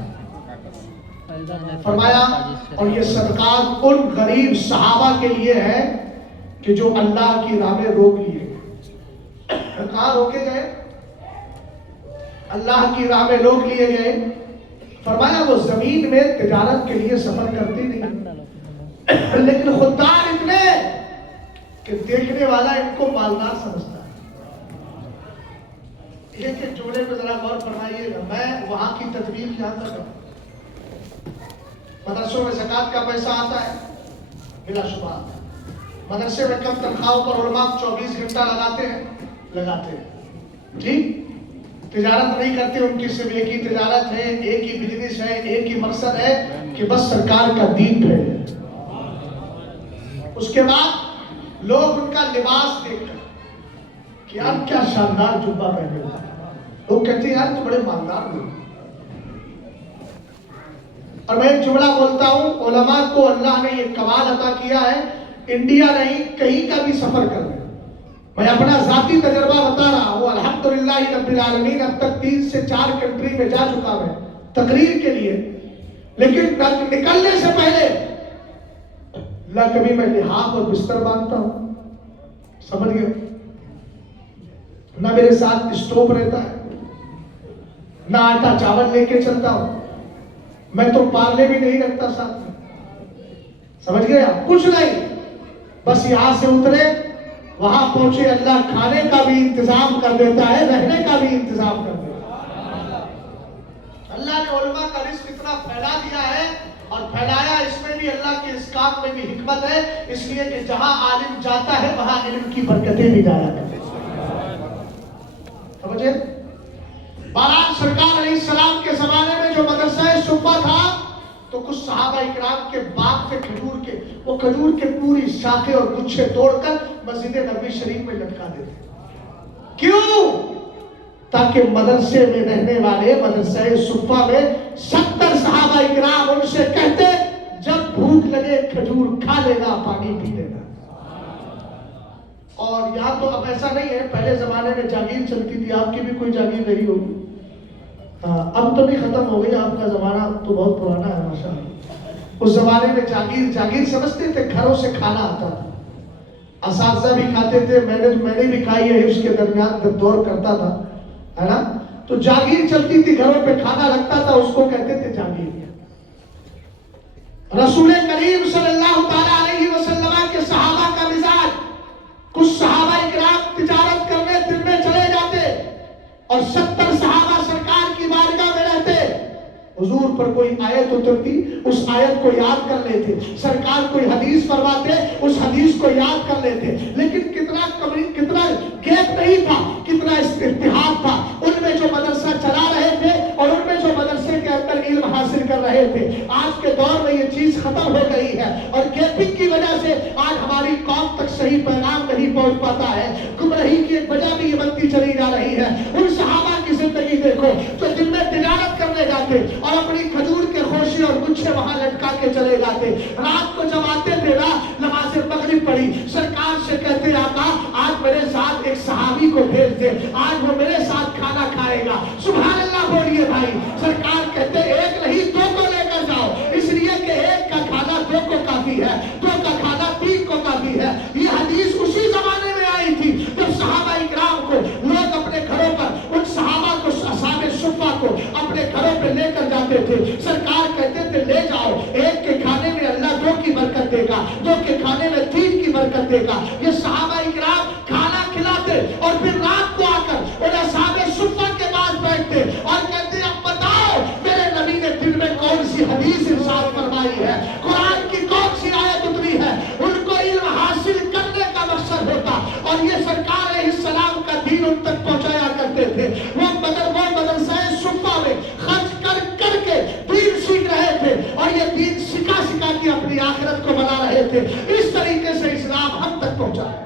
فرمایا اور یہ صدقات ان غریب صحابہ کے لیے ہے کہ جو اللہ کی راہ میں روک لیے. کہاں روکے گئے؟ اللہ کی راہ میں روک لیے گئے. فرمایا وہ زمین میں تجارت کے لیے سفر کرتی نہیں لیکن خوددار اتنے کہ دیکھنے والا ان کو مالدار سمجھتا ہے. ایک ایک جملے پہ ذرا غور فرمائیے گا. میں وہاں کی تدبیر یہاں تک کروں. مدرسوں میں زکوٰۃ کا پیسہ آتا ہے بلا شبہ آتا ہے. مدرسے میں کم تنخواہوں پر علماء 24 گھنٹہ لگاتے ہیں. ٹھیک تجارت نہیں کرتے، ان کی صرف ایک ہی تجارت ہے، ایک ہی بزنس ہے، ایک ہی مقصد ہے کہ بس سرکار کا دین پھیلے. اس کے بعد لوگ ان کا لباس دیکھ کر کہ آپ کیا شاندار جبہ پہنے ہوئے، لوگ کہتے ہیں یار تو بڑے مالدار لوگ. اور میں ایک جملہ بولتا ہوں، علماء کو اللہ نے یہ کمال عطا کیا ہے، انڈیا نہیں کہیں کا بھی سفر کر لیں، میں اپنا ذاتی تجربہ بتا رہا ہوں، الحمدللہ رب العالمین اب تک 3 سے 4 کنٹری میں جا چکا میں تقریر کے لیے، لیکن نکلنے سے پہلے نہ کبھی میں لحاف اور بستر باندھتا ہوں، سمجھ گئے، نہ میرے ساتھ اسٹوپ رہتا ہے، نہ آٹا چاول لے کے چلتا ہوں، میں تو پارلے بھی نہیں رکھتا ساتھ میں، سمجھ گئے آپ، کچھ نہیں، بس یہاں سے اترے وہاں پہنچے، اللہ کھانے کا بھی انتظام کر دیتا ہے، رہنے کا بھی انتظام کر دیتا ہے۔ اللہ نے علماء کا رزق اتنا پھیلا دیا ہے اور پھیلایا، اس میں بھی اللہ کے اس کام میں بھی حکمت ہے، اس لیے کہ جہاں عالم جاتا ہے وہاں علم کی برکتیں بھی جایا کرتے ہیں، سمجھے؟ بہرحال سرکار علیہ السلام کے زمانے میں جو مدرسہ صفہ تھا تو کچھ صحابہ اکرام کے باغ سے کھجور کے، وہ کھجور کے پوری شاخیں اور گچھے توڑ کر مسجد نبوی شریف میں لٹکا دیتے، کیوں؟ تاکہ مدرسے میں رہنے والے مدرسہ صفہ میں 70 صحابہ اکرام ان سے کہتے جب بھوک لگے کھجور کھا لینا، پانی پی لینا۔ اور یہاں تو اب ایسا نہیں ہے، پہلے زمانے میں جاگیر چلتی تھی، آپ کی بھی کوئی جاگیر رہی ہوگی، اب تو بھی ختم ہو گئی، آپ کا زمانہ تو بہت پرانا ہے ماشاءاللہ۔ اس زمانے میں جاگیر سمجھتے تھے گھروں سے کھانا آتا تھا، اساتذہ بھی کھاتے تھے، میں نے بھی کھائی ہے اس کے درمیان جب دور کرتا تھا، ہے نا، تو جاگیر چلتی تھی، گھروں پہ کھانا لگتا تھا، اس کو کہتے تھے جاگیر۔ رسول کریم صلی اللہ تعالیٰ علیہ وسلم کے صحابہ کا مزاج، کچھ صحابہ اکرام تجارت کرنے دن میں چلے جاتے اور 70 صحابہ سرکار کی بارگاہ میں رہتے، حضور پر کوئی آیت اترتی، اس آیت کو یاد کر لیتے، سرکار کوئی حدیث فرماتے، اس حدیث کو یاد کر لیتے، لیکن کتنا گیپ نہیں تھا، کتنا اتحاد تھا ان میں جو مدرسہ چلا رہے تھے اور ان میں جو مدرسے کے اندر علم حاصل کر رہے تھے۔ آج کے دور میں یہ چیز ختم ہو گئی ہے اور گیپنگ کی وجہ سے آج ہماری قوم تک صحیح پیغام نہیں پہنچ پاتا ہے، گمراہی کی ایک وجہ بھی یہ بنتی چلی جا رہی ہے۔ ان صحابہ کی زندگی دیکھو جو دن میں تجارت کرنے جاتے اور اپنی کھجور کے خوشی اور گچھے وہاں لٹکا کے چلے جاتے، رات کو جب آتے تھے نا، نماز مغرب پڑھی، سرکار سے کہتے آقا آج میرے ساتھ ایک صحابی کو بھیج دے، آج وہ میرے ساتھ کھانا کھائے گا، سبحان اللہ بولیے بھائی۔ سرکار کہتے ایک نہیں 2 کو لے کر جاؤ، اس لیے کہ ایک کا کھانا 2 کو کافی ہے، 2 کا کھانا 3 کو کافی ہے۔ یہ حدیث اسی زمانے میں آئی تھی جب صحابہ اکرام کو لوگ اپنے گھروں پر، ان صحابہ کو، اصحاب صفہ کو اپنے گھروں پہ لے کر جاتے تھے، سرکار کہتے تھے لے جاؤ، ایک کے کھانے میں اللہ 2 کی برکت دے گا، 2 کے کھانے میں 3 کی برکت دے گا۔ یہ صحابہ اکرام کھانا کھلاتے اور پھر رات کو آ کر ان اصحاب صفہ کے پاس بیٹھتے اور کہتے اب بتاؤ میرے نبی نے دل میں کون سی حدیث ارشاد فرمائی ہے، قرآن کی کون سی آیت اتری ہے، ان کو علم حاصل کرنے کا مقصد ہوتا اور یہ سرکار علیہ السلام کا دین ان تک پہنچایا کرتے تھے۔ وہ مدرسہ صفہ میں خرچ کر کے دین سیکھ رہے تھے اور یہ دین سکھا کے اپنی آخرت کو بنا رہے تھے۔ اس طریقے سے اسلام ہم تک پہنچا ہے۔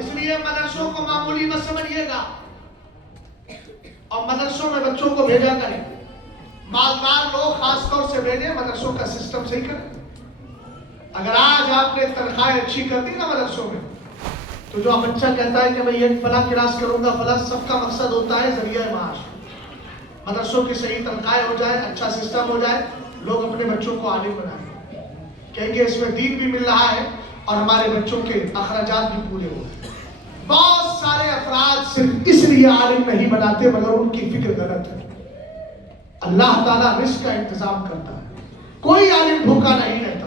اس لیے مدرسوں کو معمولی مت سمجھیے گا اور مدرسوں میں بچوں کو بھیجا کریں، مالدار لوگ خاص طور سے بھیجیں، مدرسوں کا سسٹم صحیح کریں۔ اگر آج آپ نے تنخواہیں اچھی کر دی نا مدرسوں میں، تو جو بچہ کہتا ہے کہ میں یہ فلاں کلاس کروں گا فلاں، سب کا مقصد ہوتا ہے ذریعہ معاش۔ مدرسوں کی صحیح تنخواہیں ہو جائے، اچھا سسٹم ہو جائے، لوگ اپنے بچوں کو عالم بنائیں، کہیں گے اس میں دین بھی مل رہا ہے اور ہمارے بچوں کے اخراجات بھی پورے ہو رہے ہیں۔ بہت سارے افراد صرف اس لیے عالم نہیں بناتے مگر ان کی فکر غلط ہے۔ اللہ تعالیٰ رزق کا انتظام کرتا ہے، کوئی عالم بھوکا نہیں رہتا۔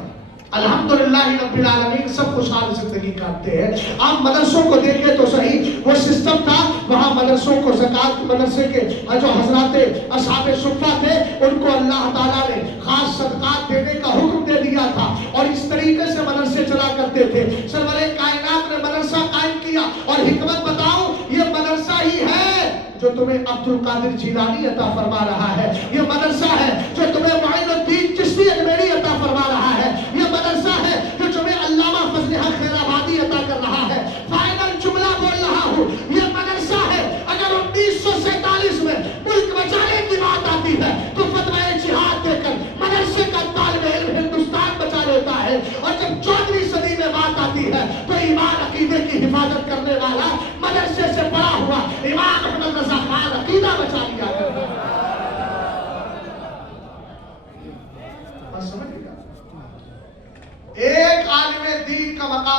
الحمدللہ رب العالمین سب خوشحال زندگی کاٹتے ہیں۔ آپ مدرسوں کو دیکھیں تو صحیح، وہ سسٹم تھا وہاں مدرسوں کو زکوٰۃ، مدرسے کے جو حضرات اصحاب صفہ تھے ان کو اللہ تعالیٰ نے خاص صدقات دینے کا حکم دے دیا تھا اور اس طریقے سے مدرسے چلا کرتے تھے۔ سرور کائنات نے مدرسہ قائم کیا اور حکمت بتاؤ، یہ مدرسہ ہی ہے جو تمہیں عبد القادر جیلانی عطا فرما رہا ہے، یہ مدرسہ ہے جو تمہیں معین الدین چشتی اجمیری عطا فرما رہا ہے، یہ مدرسہ ہے جو تمہیں علامہ فضل حق خیر آبادی عطا کر رہا ہے۔ فائنل جملہ بول رہا ہوں، یہ مدرسہ ہے۔ اگر 1947 میں ملک بچانے کی بات آتی ہے تو فتویٰ جہاد دے کر مدرسے کا طالب علم ہندوستان بچا لیتا ہے، اور جب 14ویں صدی میں بات آتی ہے تو ایمان عقیدے کی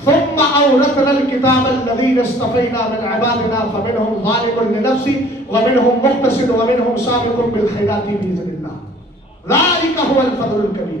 ثم أورثنا الكتاب الذين اصطفينا من عبادنا فمنهم ظالم لنفسه ومنهم مقتصد ومنهم سابق بالخيرات بإذن الله ذلك هو الفضل الكبير۔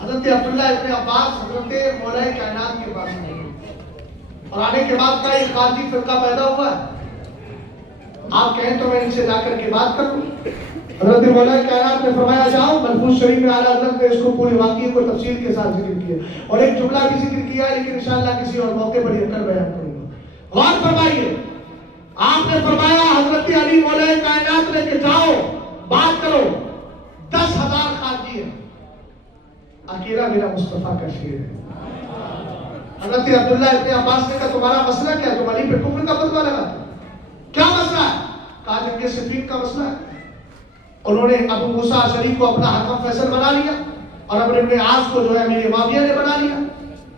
حضرت عبداللہ ابن عباس حضرت مولا کائنات کے پاس آئے اور آنے کے بعد کا یہ خارجی فرقہ پیدا ہوا ہے. آپ کہیں تو میں ان سے جا کر کے بات کروں. حضرت مولا کائنات نے فرمایا جاؤ. ملفوظ شریف میں اعلیٰ حضرت نے اس کو پورے واقعے کو تفصیل کے ساتھ ذکر کیا اور ایک جملہ بھی ذکر کیا ہے، لیکن انشاءاللہ کسی اور موقع پر یہ کر بیان کروں گا. غور فرمائیے، آپ نے فرمایا حضرت علی مولا کائنات نے کہ جاؤ بات کرو. 10,000 خارجی ہیں، اکیلا میرا مصطفیٰ کا شیر ہے. حضرت عبداللہ ابن عباس نے کہا تمہارا مسئلہ کیا ہے؟ تم علی پہ کفر کا فتویٰ لگاتے ہو، کیا مسئلہ ہے؟ کہا جنگ صفین کا مسئلہ ہے. انہوں نے ابو موسیٰ اشعری کو اپنا حکم فیصل بنا لیا اور ابن عاص کو جو ہے امیر معاویہ نے بنا لیا.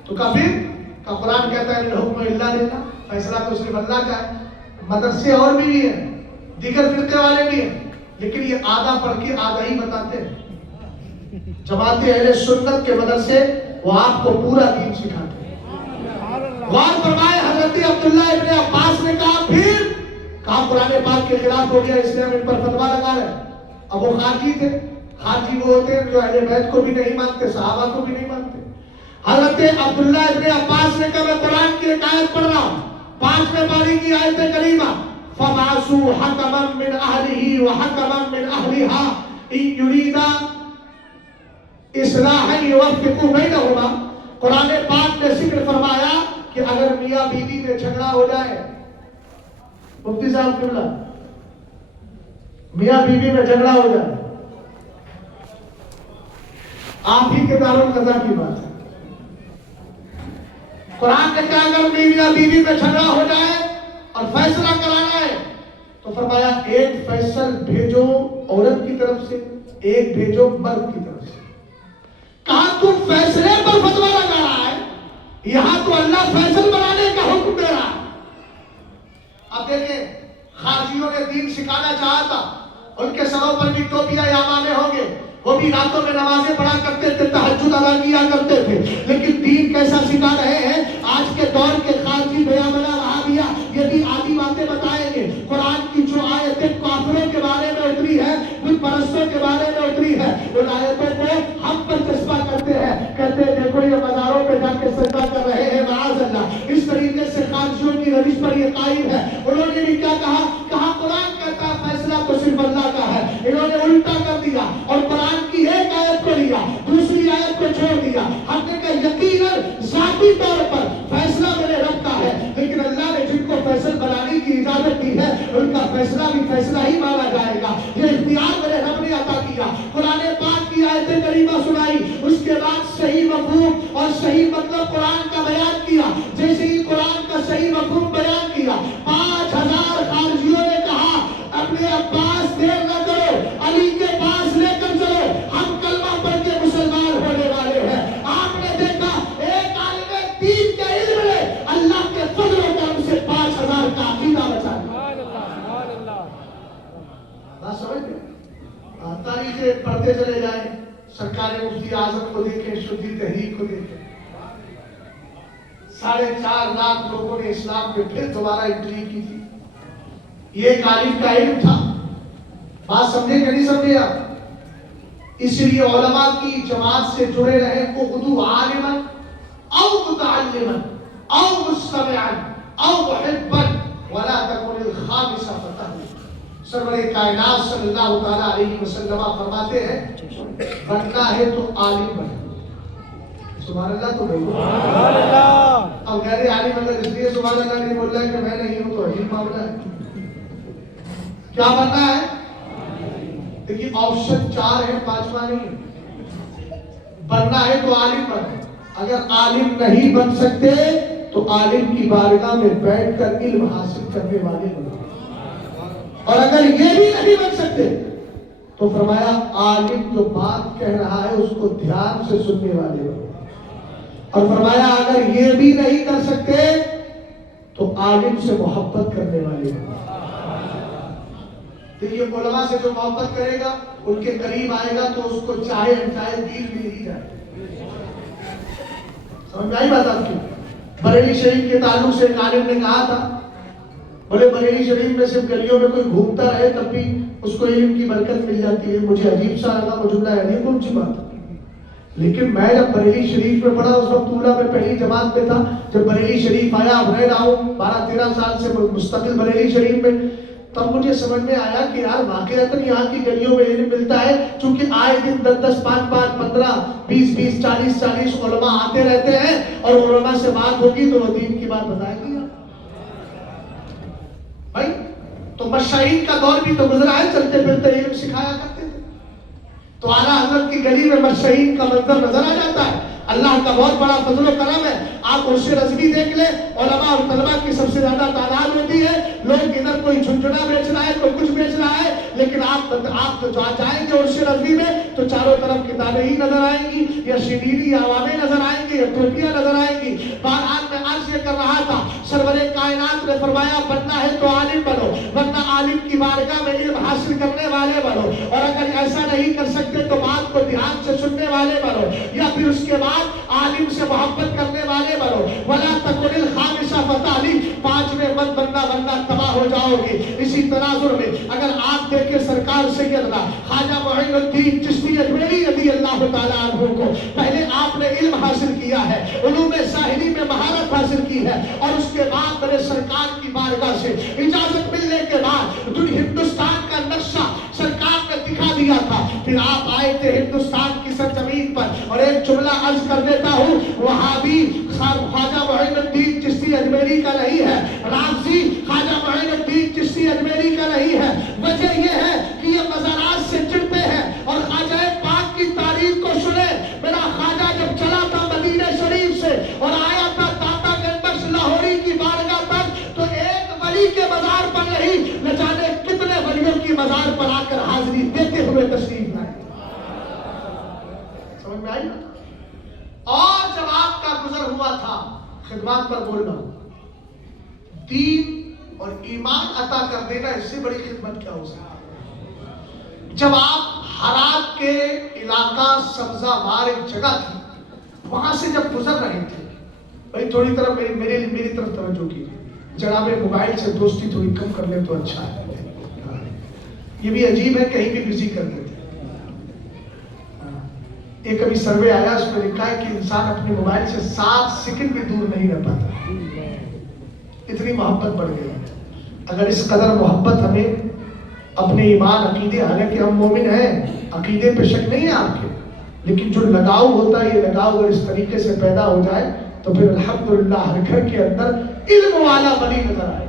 تو کہا پھر کہ قرآن کہتا ہے الحکم الا للہ، فیصلہ تو صرف اللہ کا ہے. مدرسے اور بھی ہیں، دیگر فرقے والے بھی ہیں، لیکن یہ آدھا پڑھ کے آدھا ہی بتاتے ہیں. جماعت اہل سنت کے مدرسے وہ آپ کو پورا دین سکھاتے ہیں. غور فرمائے، حضرت عبداللہ ابن عباس نے کہا پھر کہا قرآن پاک کے خلاف ہو گیا اس لیے ہم ان پر فتویٰ لگا رہے ہیں. اب وہ خارجی تھے. خارجی وہ ہوتے ہیں جو اہل بیت کو بھی نہیں مانتے، صحابہ کو بھی نہیں مانتے. حضرت عبداللہ ابن عباس نے کہا میں قرآن کی ایک آیت پڑھ رہا ہوں، 5ویں پاری کی آیت کریمہ فَبَعَثُوا حَكَمًا مِّنْ أَهْلِهِ وَحَكَمًا مِّنْ أَهْلِهَا إِن يُرِيدَا إِصْلَاحًا يُوَفِّقُوا بَيْنَهُمَا. قرآن پاک نے ذکر فرمایا کہ اگر میاں بیوی میں جھگڑا ہو جائے، مفتی صاحب قبلہ، میاں بیوی میں جھگڑا ہو جائے، آپ ہی کے دارالقضا کی بات ہے. قرآن نے کہا اگر میاں بیوی میں جھگڑا ہو جائے اور فیصلہ کرانا ہے تو فرمایا ایک فیصل بھیجو عورت کی طرف سے، ایک بھیجو مرد کی طرف سے. کہا تم فیصلے پر فتویٰ لگا رہا ہے، یہاں تو اللہ فیصل بنانے کا حکم دے رہا ہے. اب دیکھیں، خارجیوں نے دین سکھانا چاہا تھا، ان کے سروں پر بھی ٹوپیاں یا عمامے ہوں گے، وہ بھی راتوں میں نمازیں پڑھا کرتے تھے، تہجد ادا کیا کرتے تھے، لیکن دین کیسا سکھا رہے ہیں؟ آج کے دور کے خارجی بھیا بنا وہابیا یہ بھی آدھی باتیں بتائیں گے. قرآن کی جو آیتیں کافروں کے بارے میں اتری ہے، بت پرستوں کے بارے میں اتری ہے، ان آیتوں کو ہم پر چسپا کرتے ہیں، کہتے ہیں دیکھو یہ مزاروں پہ جا کے سجدہ کر رہے ہیں معاذ اللہ. اس طریقے سے خارجیوں کی روش پر یہ قائم ہے. انہوں نے بھی کیا کہا؟ کہا قرآن کہتا ہے فیصلہ تو صرف اللہ کا ہے. انہوں نے الٹا کر دیا اور قرآن کی ایک آیت کو لیا، دوسری آیت کو چھوڑ دیا. ہم نے کہا یقیناً ذاتی طور پر فیصلہ میرے رب کا ہے، لیکن اللہ نے جن کو فیصل بنانے کی اجازت دی ہے ان کا فیصلہ بھی فیصلہ ہی مانا جائے گا. یہ اختیار میرے رب نے عطا کیا. قرآن پاک کی آیت کریمہ سنائی، اس کے بعد صحیح مفہوم اور صحیح مطلب قرآن کا بیان کیا. جیسے ہی قرآن کا صحیح مفہوم بیان کیا، 5,000 خارجیوں نے کہا اپنے عباس دیر نہ کرو، علی کے پاس لے کر چلو، ہم کلمہ پڑھ کے مسلمان ہونے والے ہیں. آپ نے دیکھا ایک عالم دین کے علم نے اللہ کے فضل و کرم سے 5,000 کا عقیدہ بچا لیا. بات سمجھ گئے؟ تاریخیں پڑھتے چلے جائیں، سرکار مفتی اعظم کو دیکھیں، شدی تحریک کو دیکھیں، 4.5 لاکھ لوگوں نے اسلام میں پھر دوبارہ انٹری کی تھی. یہ ایک عالم کا علم تھا. بات سمجھے کہ نہیں سمجھے آپ؟ اس لیے علماء کی جماعت سے جڑے رہے، اغدو عالما او متعلما او مستمعا او محبا ولا تكن الخامس فتح. سرور کائنات صلی اللہ تعالی علیہ وسلم فرماتے ہیں بننا ہے تو عالم بننا. سبحان اللہ تو بولو سبحان اللہ. اب غیر عالم اگر اس لیے سبحان اللہ نہیں بول رہا ہے کہ میں نہیں ہوں تو عجیب معاملہ ہے. کیا بننا ہے؟ دیکھیے آپشن 4 ہے، 5واں نہیں. بننا ہے تو عالم بننا. اگر عالم نہیں بن سکتے تو عالم کی بارگاہ میں بیٹھ کر علم حاصل کرنے والے بنو. اور اگر یہ بھی نہیں بن سکتے تو فرمایا عالم جو بات کہہ رہا ہے اس کو دھیان سے سننے والے بنو. اور فرمایا اگر یہ بھی نہیں کر سکتے تو عالم سے محبت کرنے والے بنو. تو یہ علماء سے جو محبت کرے گا، ان کے قریب آئے گا تو اس کو چاہے دین مل ہی جائے. سمجھ میں آئی بات آپ کی؟ بریلی شریف کے تعلق سے ایک عالم نے کہا تھا، بولے بریلی شریف میں صرف گلیوں میں کوئی گھومتا رہے تب بھی اس کو علم کی برکت مل جاتی ہے. مجھے عجیب سا لگا وہ جملہ، عجیب کون سی بات ہے. لیکن میں جب بریلی شریف میں پڑھا، اس وقت اولا میں پہلی جماعت میں تھا، جب بریلی شریف آیا، اب رہ رہا ہوں 12-13 سال سے مستقل بریلی شریف میں، تب مجھے سمجھ میں آیا کہ یار واقعتاً یہاں کی گلیوں میں علم ملتا ہے، چونکہ آئے دن 10-10, 5-5, 15, 20-20, 40-40 علماء آتے رہتے ہیں، اور علماء سے بات ہوگی تو وہ دین کی بات بتائے گی بھائی۔ تو مشاہین کا دور بھی تو گزرا ہے، چلتے پھرتے علم سکھایا کرتے تھے، تو اعلیٰ حضرت کی گلی میں مشاہین کا منظر نظر آ جاتا ہے۔ اللہ کا بہت بڑا فضل و کرم ہے، آپ عرش رضوی دیکھ لیں، علماء اور طلباء کی سب سے زیادہ تعداد ہوتی ہے، لوگ ادھر کوئی جھنجھنا بیچ رہا ہے، کوئی کچھ بیچ رہا ہے، لیکن آپ تو جائیں گے عرش رضوی میں تو چاروں طرف کتابیں ہی نظر آئیں گی، یا شیرینی عوامیں نظر آئیں گی، یا ٹوپیاں نظر آئیں گی۔ بہرحال میں عرض یہ کر رہا تھا، سرور کائنات نے فرمایا بننا ہے تو عالم بنو، ورنہ عالم کی بارگاہ میں علم حاصل کرنے والے بنو، اور اگر ایسا نہیں کر سکتے تو بات کو دھیان سے سننے والے بنو، یا پھر اس کے بعد عالم سے محبت کرنے والے بنو۔ وَلَا تَكُنِ الْخَامِسَ فَتَعْلِي، 5ویں مت بننا ورنہ تباہ ہو جاؤ گے۔ اسی تناظر میں اگر آپ دیکھیں سرکار سیدنا خواجہ معین الدین چشتی اجمیری رضی اللہ تعالیٰ عنہ کو، پہلے آپ نے علم حاصل کیا ہے، علوم ظاہری میں مہارت حاصل کی ہے، اور اس کے بعد میرے سرکار کی بارگاہ سے اجازت ملنے کے بعد ہندوستان کا نقشہ سرکار نے دکھا دیا تھا، پھر آپ آئے تھے ہندوستان کی سرزمین پر، اور ایک جملہ عرض کر دیتا ہوں، وہابی خواجہ معین الدین چشتی اجمیری کا نہیں ہے، رافضی خواجہ معین الدین چشتی اجمیری کا نہیں ہے، وجہ یہ ہے کہ یہ مزارات سے چڑھتے ہیں، اور خواجہ پاک کی تاریخ کو سنے۔ میرا خواجہ جب چلا تھا مدینہ شریف سے اور آیا تھا داتا گنج بخش لاہوری کی بارگاہ تک، تو ایک ولی کے مزار پر نہیں، نہ جانے کتنے ولیوں کی مزار پر آ کر حاضری دیتے ہوئے تشریف لائے۔ سمجھ میں آئی؟ اور جب آپ کا گزر ہوا تھا، خدمات پر بول رہا ہوں، دین اور ایمان عطا کر دینا، اس سے بڑی خدمت کیا ہو سکتی؟ جب آپ ہرات کے علاقہ سبزہ وار ایک جگہ تھی، وہاں سے جب گزر رہے تھے، بھائی تھوڑی طرف میری طرف توجہ کیجیے، جناب موبائل سے دوستی تھوڑی کم کر لیں تو اچھا ہے، یہ بھی عجیب ہے، کہیں بھی بزی کر دیتے۔ ایک ابھی سروے آیا، اس میں لکھا ہے کہ انسان اپنے موبائل سے 7 سیکنڈ بھی دور نہیں رہ پاتا، اتنی محبت بڑھ گئی۔ اگر اس قدر محبت ہمیں اپنے ایمان عقیدے، حالانکہ ہم مومن ہیں، عقیدے پہ شک نہیں ہے آپ کے، لیکن جو لگاؤ ہوتا ہے، یہ لگاؤ اگر اس طریقے سے پیدا ہو جائے تو پھر الحمدللہ ہر گھر کے اندر علم والا ولی نظر آئے۔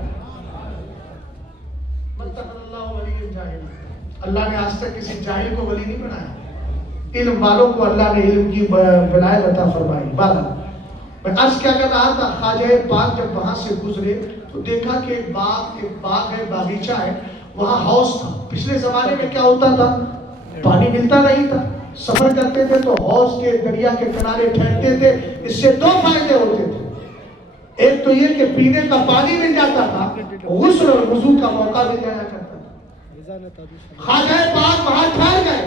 اللہ نے آج تک کسی جاہل کو ولی نہیں بنایا، علم والوں کو اللہ نے علم کی ولایت عطا فرمائی۔ بہرحال میں عرض کیا کر رہا تھا، خواجہ پاک جب وہاں سے گزرے تو دیکھا کہ ایک باغ ہے، باغیچہ ہے، وہاں ہاؤس تھا۔ پچھلے زمانے میں کیا ہوتا تھا، پانی ملتا نہیں تھا، سفر کرتے تھے تو ہاؤس کے دریا کے کنارے ٹھہرتے تھے۔ اس سے 2 فائدے ہوتے تھے، ایک تو یہ کہ پینے کا پانی مل جاتا تھا، غسل اور وضو کا موقع مل جایا کرتا تھا۔ خواجہ پاک وہاں ٹھہر گئے،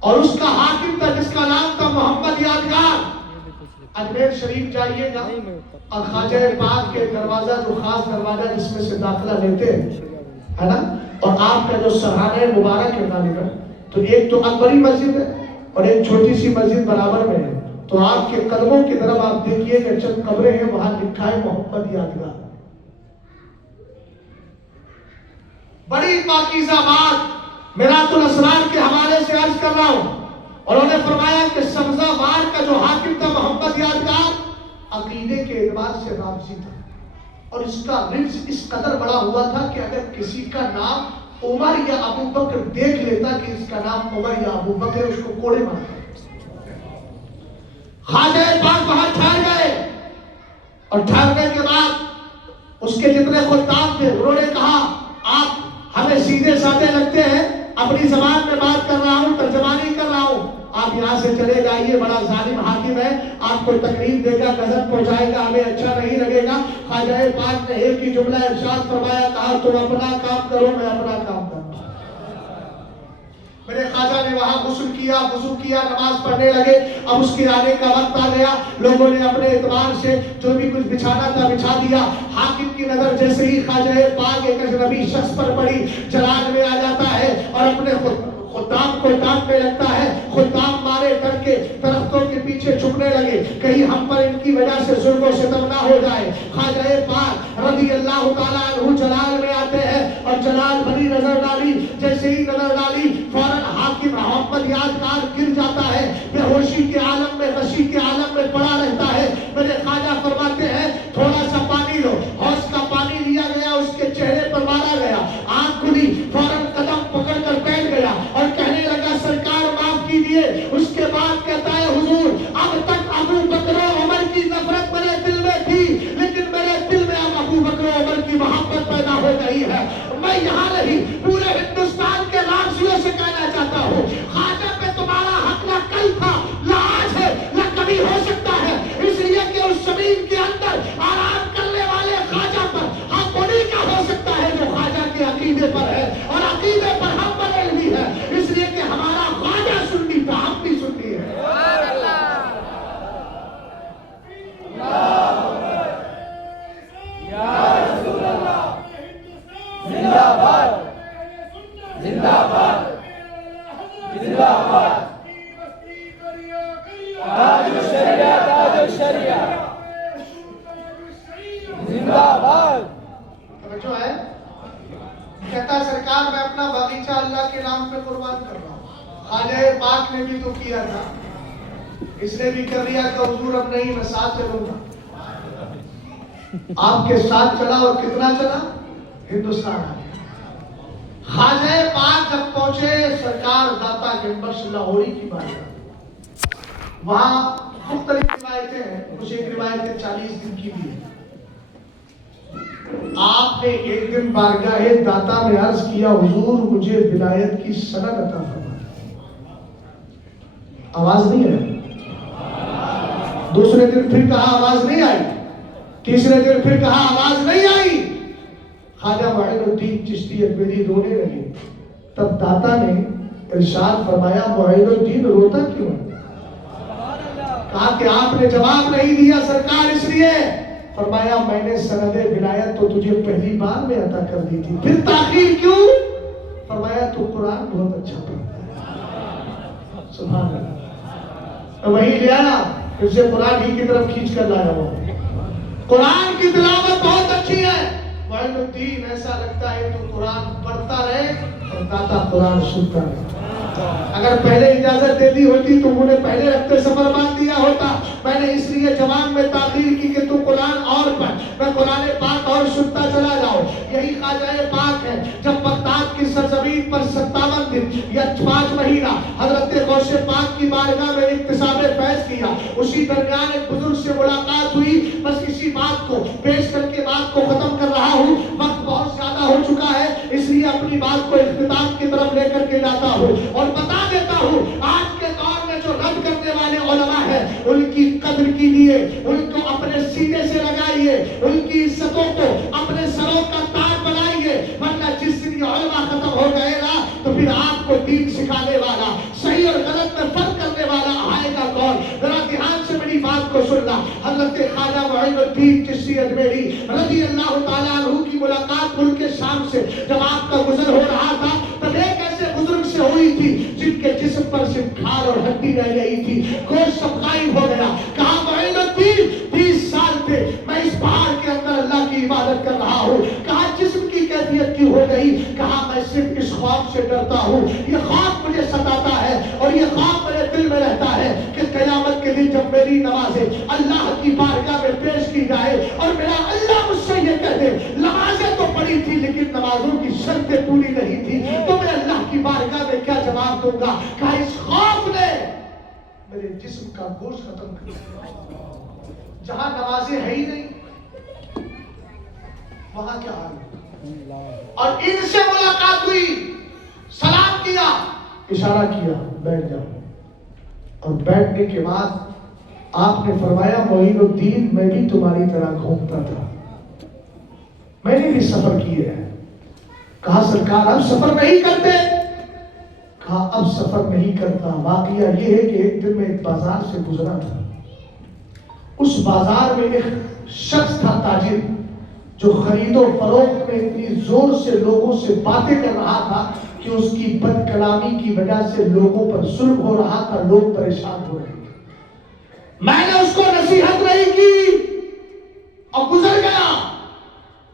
اور اس کا حاکم تھا جس کا نام تھا محمد یادگار۔ اجمیر شریف جائیے گا اور خواجہ پاک کے دروازہ، جو خاص دروازہ جس میں سے داخلہ لیتے ہیں، ہے نا، اور آپ کا جو سرحانہ مبارک ہے غالباً، تو ایک تو اکبری مسجد ہے اور ایک چھوٹی سی مسجد برابر میں ہے، تو آپ کے قدموں کی طرف آپ دیکھیے کہ چند قبریں ہیں، وہاں لکھا ہے محمد یادگار۔ بڑی پاکیزہ بات میراث الاسرار کے حوالے سے عرض کر رہا ہوں، اور انہوں نے فرمایا کہ سبزہ وار کا جو حاکم تھا محمد یادگار، عقیدے کے اعتبار سے رافضی تھا، اور اس کا رفض اس قدر بڑا ہوا تھا کہ اگر کسی کا نام عمر یا ابو بکر دیکھ لیتا کہ اس کا نام عمر یا ابو بکر، اس کو کوڑے مارتا۔ خواجہ پاک وہاں ٹھہر گئے، اور ٹھہرنے کے بعد اس کے جتنے خطاب تھے انہوں نے کہا آپ ہمیں سیدھے سادے لگتے ہیں، اپنی زبان میں بات کر رہا ہوں، ترجمانی کر رہا ہوں، آپ یہاں سے چلے جائیے، بڑا ظالم حاکم ہے، آپ کو تکلیف دے گا، غضب پہنچائے گا، ہمیں اچھا نہیں لگے گا۔ خواجہ پاک نے ایک ہی جملہ ارشاد فرمایا، کہا تم اپنا کام کرو، میں اپنا کام کروں۔ میرے خواجہ نے وہاں غسل کیا، وضو کیا، نماز پڑھنے لگے۔ اب اس کے آنے کا وقت آ گیا، لوگوں نے اپنے اعتبار سے جو بھی کچھ بچھانا تھا بچھا دیا۔ حاکم کی نظر جیسے ہی خواجہ پاک ایک اجنبی شخص پر پڑی، جلال میں آ جاتا ہے اور اپنے خدام کو ڈانٹنے لگتا ہے. خدام مارے ڈر کے درختوں کے پیچھے چھپنے لگے کہیں ہم پر ان کی وجہ سے ظلم و ستم نہ ہو جائے. خواجہ پاک رضی اللہ تعالیٰ عنہ جلال میں آتے ہیں اور جلال بھری نظر ڈالی. جیسے ہی نظر ڈالی فوراً حاکم محمد یادگار گر جاتا ہے, بے ہوشی کے عالم میں, غشی کے عالم میں پڑا رہتا ہے. میرے خواجہ فرماتے ہیں تھوڑا سا پانی لو. حوض کا پانی لیا گیا, اس کے چہرے پر مارا گیا, آنکھ کھلی, فوراً قدم پکڑ کر بیٹھ گیا اور کہنے لگا سرکار معاف کیجیے. اس کے بعد کہتا ہے حضور اب تک ابو بکر و عمر کی نفرت میرے دل میں تھی, لیکن میرے دل میں اب ابو بکر و عمر کی محبت پیدا ہو گئی ہے. میں یہاں نہیں پورے ہندوستان کے راجیوں سے کہنا چاہتا ہوں خواجہ پہ تمہارا حق نہ کل تھا نہ آج ہے نہ کبھی ہو سکتا ہے, اس لیے کہ اس زمین کے اندر آرام کرنے والے خواجہ پر حق انہیں کا ہو سکتا ہے جو خواجہ کے عقیدے پر ہے, اور عقیدے پر ہم بنے ہوئی ہے, اس لیے کہ ہمارا خواجہ سنی تھا, ہم بھی سنی ہے. جو ہے کہتا سرکار میں اپنا باغیچہ اللہ کے نام پہ قربان کر رہا ہوں. خواجہ پاک نے بھی تو کیا تھا, اس نے بھی کر لیا کہ حضور اب نہیں میں ساتھ چلوں گا. آپ کے ساتھ چلا اور کتنا چلا, ہندوستان آ گیا. خواجہ پاک جب پہنچے سرکار داتا گنبش لاہوری کی بات, وہاں مختلف روایتیں ہیں, کچھ ایک روایتیں 40 دن کی بھی ہے. آپ نے ایک دن بارگاہ داتا میں عرض کیا حضور مجھے ولایت کی سند عطا فرمائیں. آواز نہیں آئی. دوسرے دن پھر کہا آواز نہیں آئی. تیسرے دن پھر کہا آواز نہیں آئی. خواجہ معین الدین چشتی اجمیری رونے لگے. تب داتا نے ارشاد فرمایا معین الدین روتا کیوں ہے؟ کہا کہ آپ نے جواب نہیں دیا سرکار اس لیے. فرمایا میں نے سند ولایت تو تجھے پہلی بار میں عطا کر دی تھی, پھر تاخیر کیوں؟ فرمایا تو قرآن بہت اچھا پڑھتا ہے. سبحان اللہ. وہی لے آیا, پھر سے قرآن ہی کی طرف کھینچ کر لایا. وہ قرآن کی تلاوت بہت اچھی ہے. معین الدین ایسا لگتا ہے تو قرآن پڑھتا رہے اور داتا قرآن سنتا رہے. اگر پہلے اجازت دے دی ہوتی تو انہوں نے پہلے ہفتے سفر باندھ دیا ہوتا. میں نے اس لیے جواب میں تاخیر کی کہ تو قرآن اور پڑھ, میں قرآن پاک اور سنتا چلا جاؤ. یہی خواجہ پاک ہے. جب بغداد کی سرزمین پر 57 دن یا 5 مہینہ حضرت غوث پاک کی بارگاہ میں اکتساب فیض کیا, اسی درمیان ایک بزرگ سے ملاقات ہوئی. بس اسی بات کو پیش کر کے بات کو ختم کر رہا ہوں, وقت بہت زیادہ ہو چکا ہے, اس لیے اپنی بات کو اختتام کی طرف لے کر کے جاتا ہوں اور بتا دیتا ہوں آج کے دور میں جو رد کرنے والے علماء ہیں ان کی قدر کیجیے, ان کو اپنے سینے سے لگائیے, ان کی عزتوں کو اپنے سروں کا تاج بنائیے, ورنہ جس دن یہ علماء ختم ہو گئے نا تو پھر آپ کو دین سکھانے والا, صحیح اور غلط میں فرق کرنے والا آئے گا کون؟ ذرا دھیان سے میری بات کو سننا. حضرت خواجہ معین الدین چشتی اجمیری رضی اللہ تعالیٰ عنہ کی ملاقات ملک شام سے جب آپ کا گزر ہو رہا تھا, تب ایک ایسے بزرگ سے ہوئی تھی جن کے جسم پر صرف کھال اور ہڈی رہ گئی تھی, گوشت سب غائب ہو گیا. کہا معین الدین 30 سال تھے میں اس پہاڑ کے اندر اللہ کی عبادت کر رہا ہوں. کہا جسم کی کیفیت کی ہو گئی؟ کہا میں صرف اس خوف سے ڈرتا ہوں, یہ خوف مجھے ستاتا ہے اور یہ خوف میرے دل میں رہتا ہے کہ قیامت کے دن جب میری نمازیں اللہ کی بارگاہ میں پیش کی جائے اور میرا اللہ مجھ سے یہ کہہ دے نمازیں تو پڑھی تھی لیکن نمازوں کی شرطیں پوری نہیں تھی, تو میں اللہ کی بارگاہ میں کیا جواب دوں گا؟ کہا اس خوف نے میرے جسم کا گوشت ختم کر دیا. جہاں نمازیں ہے ہی نہیں وہاں کیا حال؟ اور ان سے ملاقات ہوئی, سلام کیا, اشارہ کیا بیٹھ جاؤ, اور بیٹھنے کے بعد آپ نے فرمایا معین الدین میں بھی تمہاری طرح گھومتا تھا, میں نے بھی سفر کیے ہیں. کہا سرکار اب سفر نہیں کرتے؟ کہا اب سفر نہیں کرتا. واقعہ یہ ہے کہ ایک دن میں ایک بازار سے گزرا تھا. اس بازار میں ایک شخص تھا تاجر جو خرید و فروخت میں اتنی زور سے لوگوں سے باتیں کر رہا تھا کہ اس کی بد کلامی کی وجہ سے لوگوں پر ظلم ہو رہا تھا، لوگ پریشان ہو رہے تھے۔ میں نے اس کو نصیحت نہیں کی اور گزر گیا۔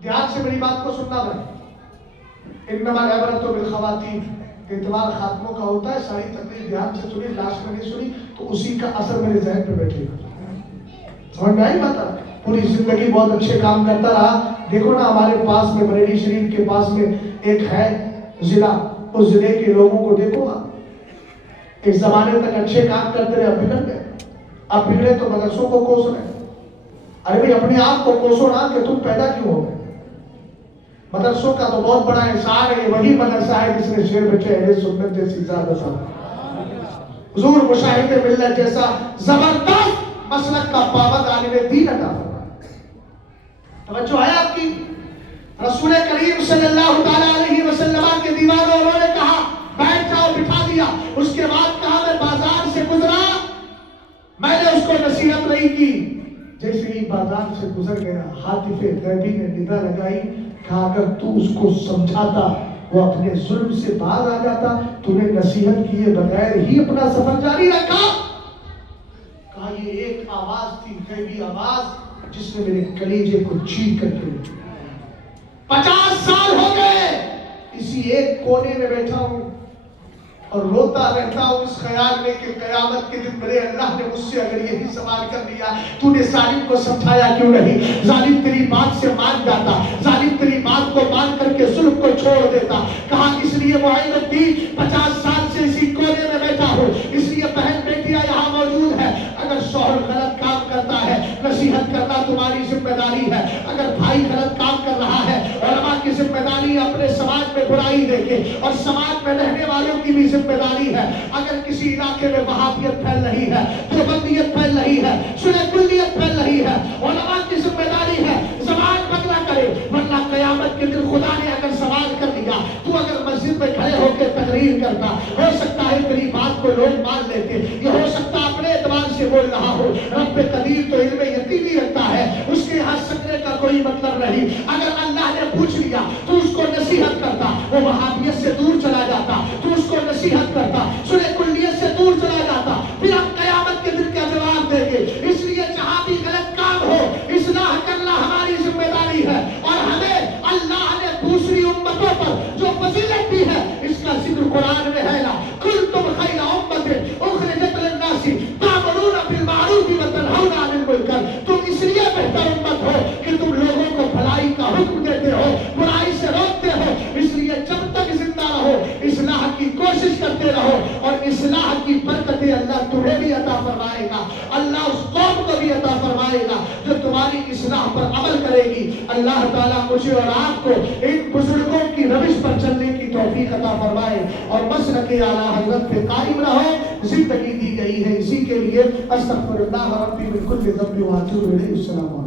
دھیان سے میری بات کو سننا بھائی، انما العبرۃ بالخواتیم، اعتبار خاتموں کا ہوتا ہے۔ ساری تقریر دھیان سے سنی، لاسٹ میں نہیں سنی تو اسی کا اثر میرے ذہن پہ بیٹھے گا۔ سمجھ میں آئی بات؟ پوری زندگی بہت اچھے کام کرتا رہا۔ دیکھو نا ہمارے پاس میں بریلی شریف کے پاس میں ایک ہے ضلع، اس ضلع کے لوگوں کو دیکھو نا، ایک زمانے تک اچھے کام کرتے رہے، اب بگڑ گئے۔ اب بگڑے تو مدرسوں کو کوس رہے۔ ارے بھائی اپنے آپ کو کوسو نا کہ تم پیدا کیوں ہو گئے۔ مدرسوں کا تو بہت بڑا احسان ہے، یہ وہی مدرسہ ہے جس نے شیر بچے اہل سنت جیسی زیادہ سا حضور مشاہد ملت جیسا زبردست مسلک کا پابند عالم دین عطا فرمایا۔ توجہ ہے آپ کی؟ رسول کریم صلی اللہ تعالی علیہ وسلم کے دیوانوں انہوں نے کہا بیٹھ جاؤ، بٹھا دیا۔ اس کے بعد کہا میں بازار سے گزرا، میں نے اس کو نصیحت نہیں کی۔ جیسے ہی بازار سے گزر گیا، ہاتف غیبی نے ندا لگائی، کہا اگر تو اس کو سمجھاتا وہ اپنے ظلم سے باز آ جاتا، تو نے نصیحت کیے بغیر ہی اپنا سفر جاری رکھا۔ کہا یہ ایک آواز تھی، غیبی آواز، جس نے میرے کلیجے کو چیر کر کے 50 سال ہو گئے اسی ایک کونے میں بیٹھا ہوں اور روتا رہتا ہوں اس خیال میں کہ قیامت کے دن میرے اللہ نے مجھ سے اگر یہی سوال کر لیا تو نے ظالم کو سمجھایا کیوں نہیں؟ ظالم تیری بات سے مان جاتا، ظالم تیری بات کو مان کر کے ظلم کو چھوڑ دیتا۔ کہا اس لیے معین الدین 50 سال سے اسی کونے میں بیٹھا ہوں، اس لیے بہن بیٹیاں یہاں موجود ہے، اگر شوہر غلط کام کرتا ہے نصیحت کرنا تمہاری ذمہ داری ہے، اگر بھائی غلط کام کر رہا ہے علماء کی ذمہ داری ہے اپنے سماج میں برائی دیکھے، اور سماج میں رہنے والوں کی بھی ذمہ داری ہے۔ اگر کسی علاقے میں وہابیت پھیل رہی ہے، دیوبندیت پھیل رہی ہے، سنہ کلیت پھیل رہی ہے، علماء کی ذمہ داری ہے زبان بند نہ کرے، ورنہ قیامت کے دن خدا نے اگر سوال کر لیا، تو اگر مسجد میں کھڑے ہو کے تقریر کرتا، ہو سکتا ہے تیری بات کو لوگ مان لیتے، یہ ہو سکتا اپنے اعتبار سے بول رہا ہو، رب قدیر تو علم یقینی رکھتا ہے، اس کے یہاں سکنے کا کوئی مطلب نہیں۔ اگر اللہ نے پوچھ لیا تو اس کو نصیحت کرتا، وہ وہابیت سے دور چلا جاتا، تو اس کو نصیحت کرتا، سنہ کلیت سے دور چلا جاتا، پھر ہم قیامت کے دن کا جواب دیں گے۔ اس لیے جہاں بھی غلط کام ہو اصلاح کرنا ہماری ذمہ داری ہے، اور ہمیں اللہ نے دوسری امتوں پر جو فضیلت دی ہے اس کا ذکر قرآن میں ہے نا، کنتم خیر امۃ اخرجت للناس تأمرون بالمعروف وتنہون عن المنکر، تم اس لیے بہتر امت ہو کہ تم لوگوں کو بھلائی کا حکم دیتے ہو، برائی سے روکتے ہو۔ اس لیے جب تک زندہ رہو اصلاح کی کوشش کرتے رہو، اور اصلاح کی برکتیں اللہ تمہیں بھی عطا فرمائے گا، اللہ اس قوم کو بھی عطا فرمائے گا جو تمہاری اصلاح پر عمل کرے گی۔ اللہ تعالیٰ مجھے اور آپ کو ان بزرگوں کی روش پر چلنے کی توفیق عطا فرمائے، اور مسلک اعلیٰ حضرت پہ قائم رہو۔ زندگی دی گئی ہے اسی کے لیے۔ استغفر اللہ ربی من کل ذنب واتوب الیہ۔ السلام علیکم۔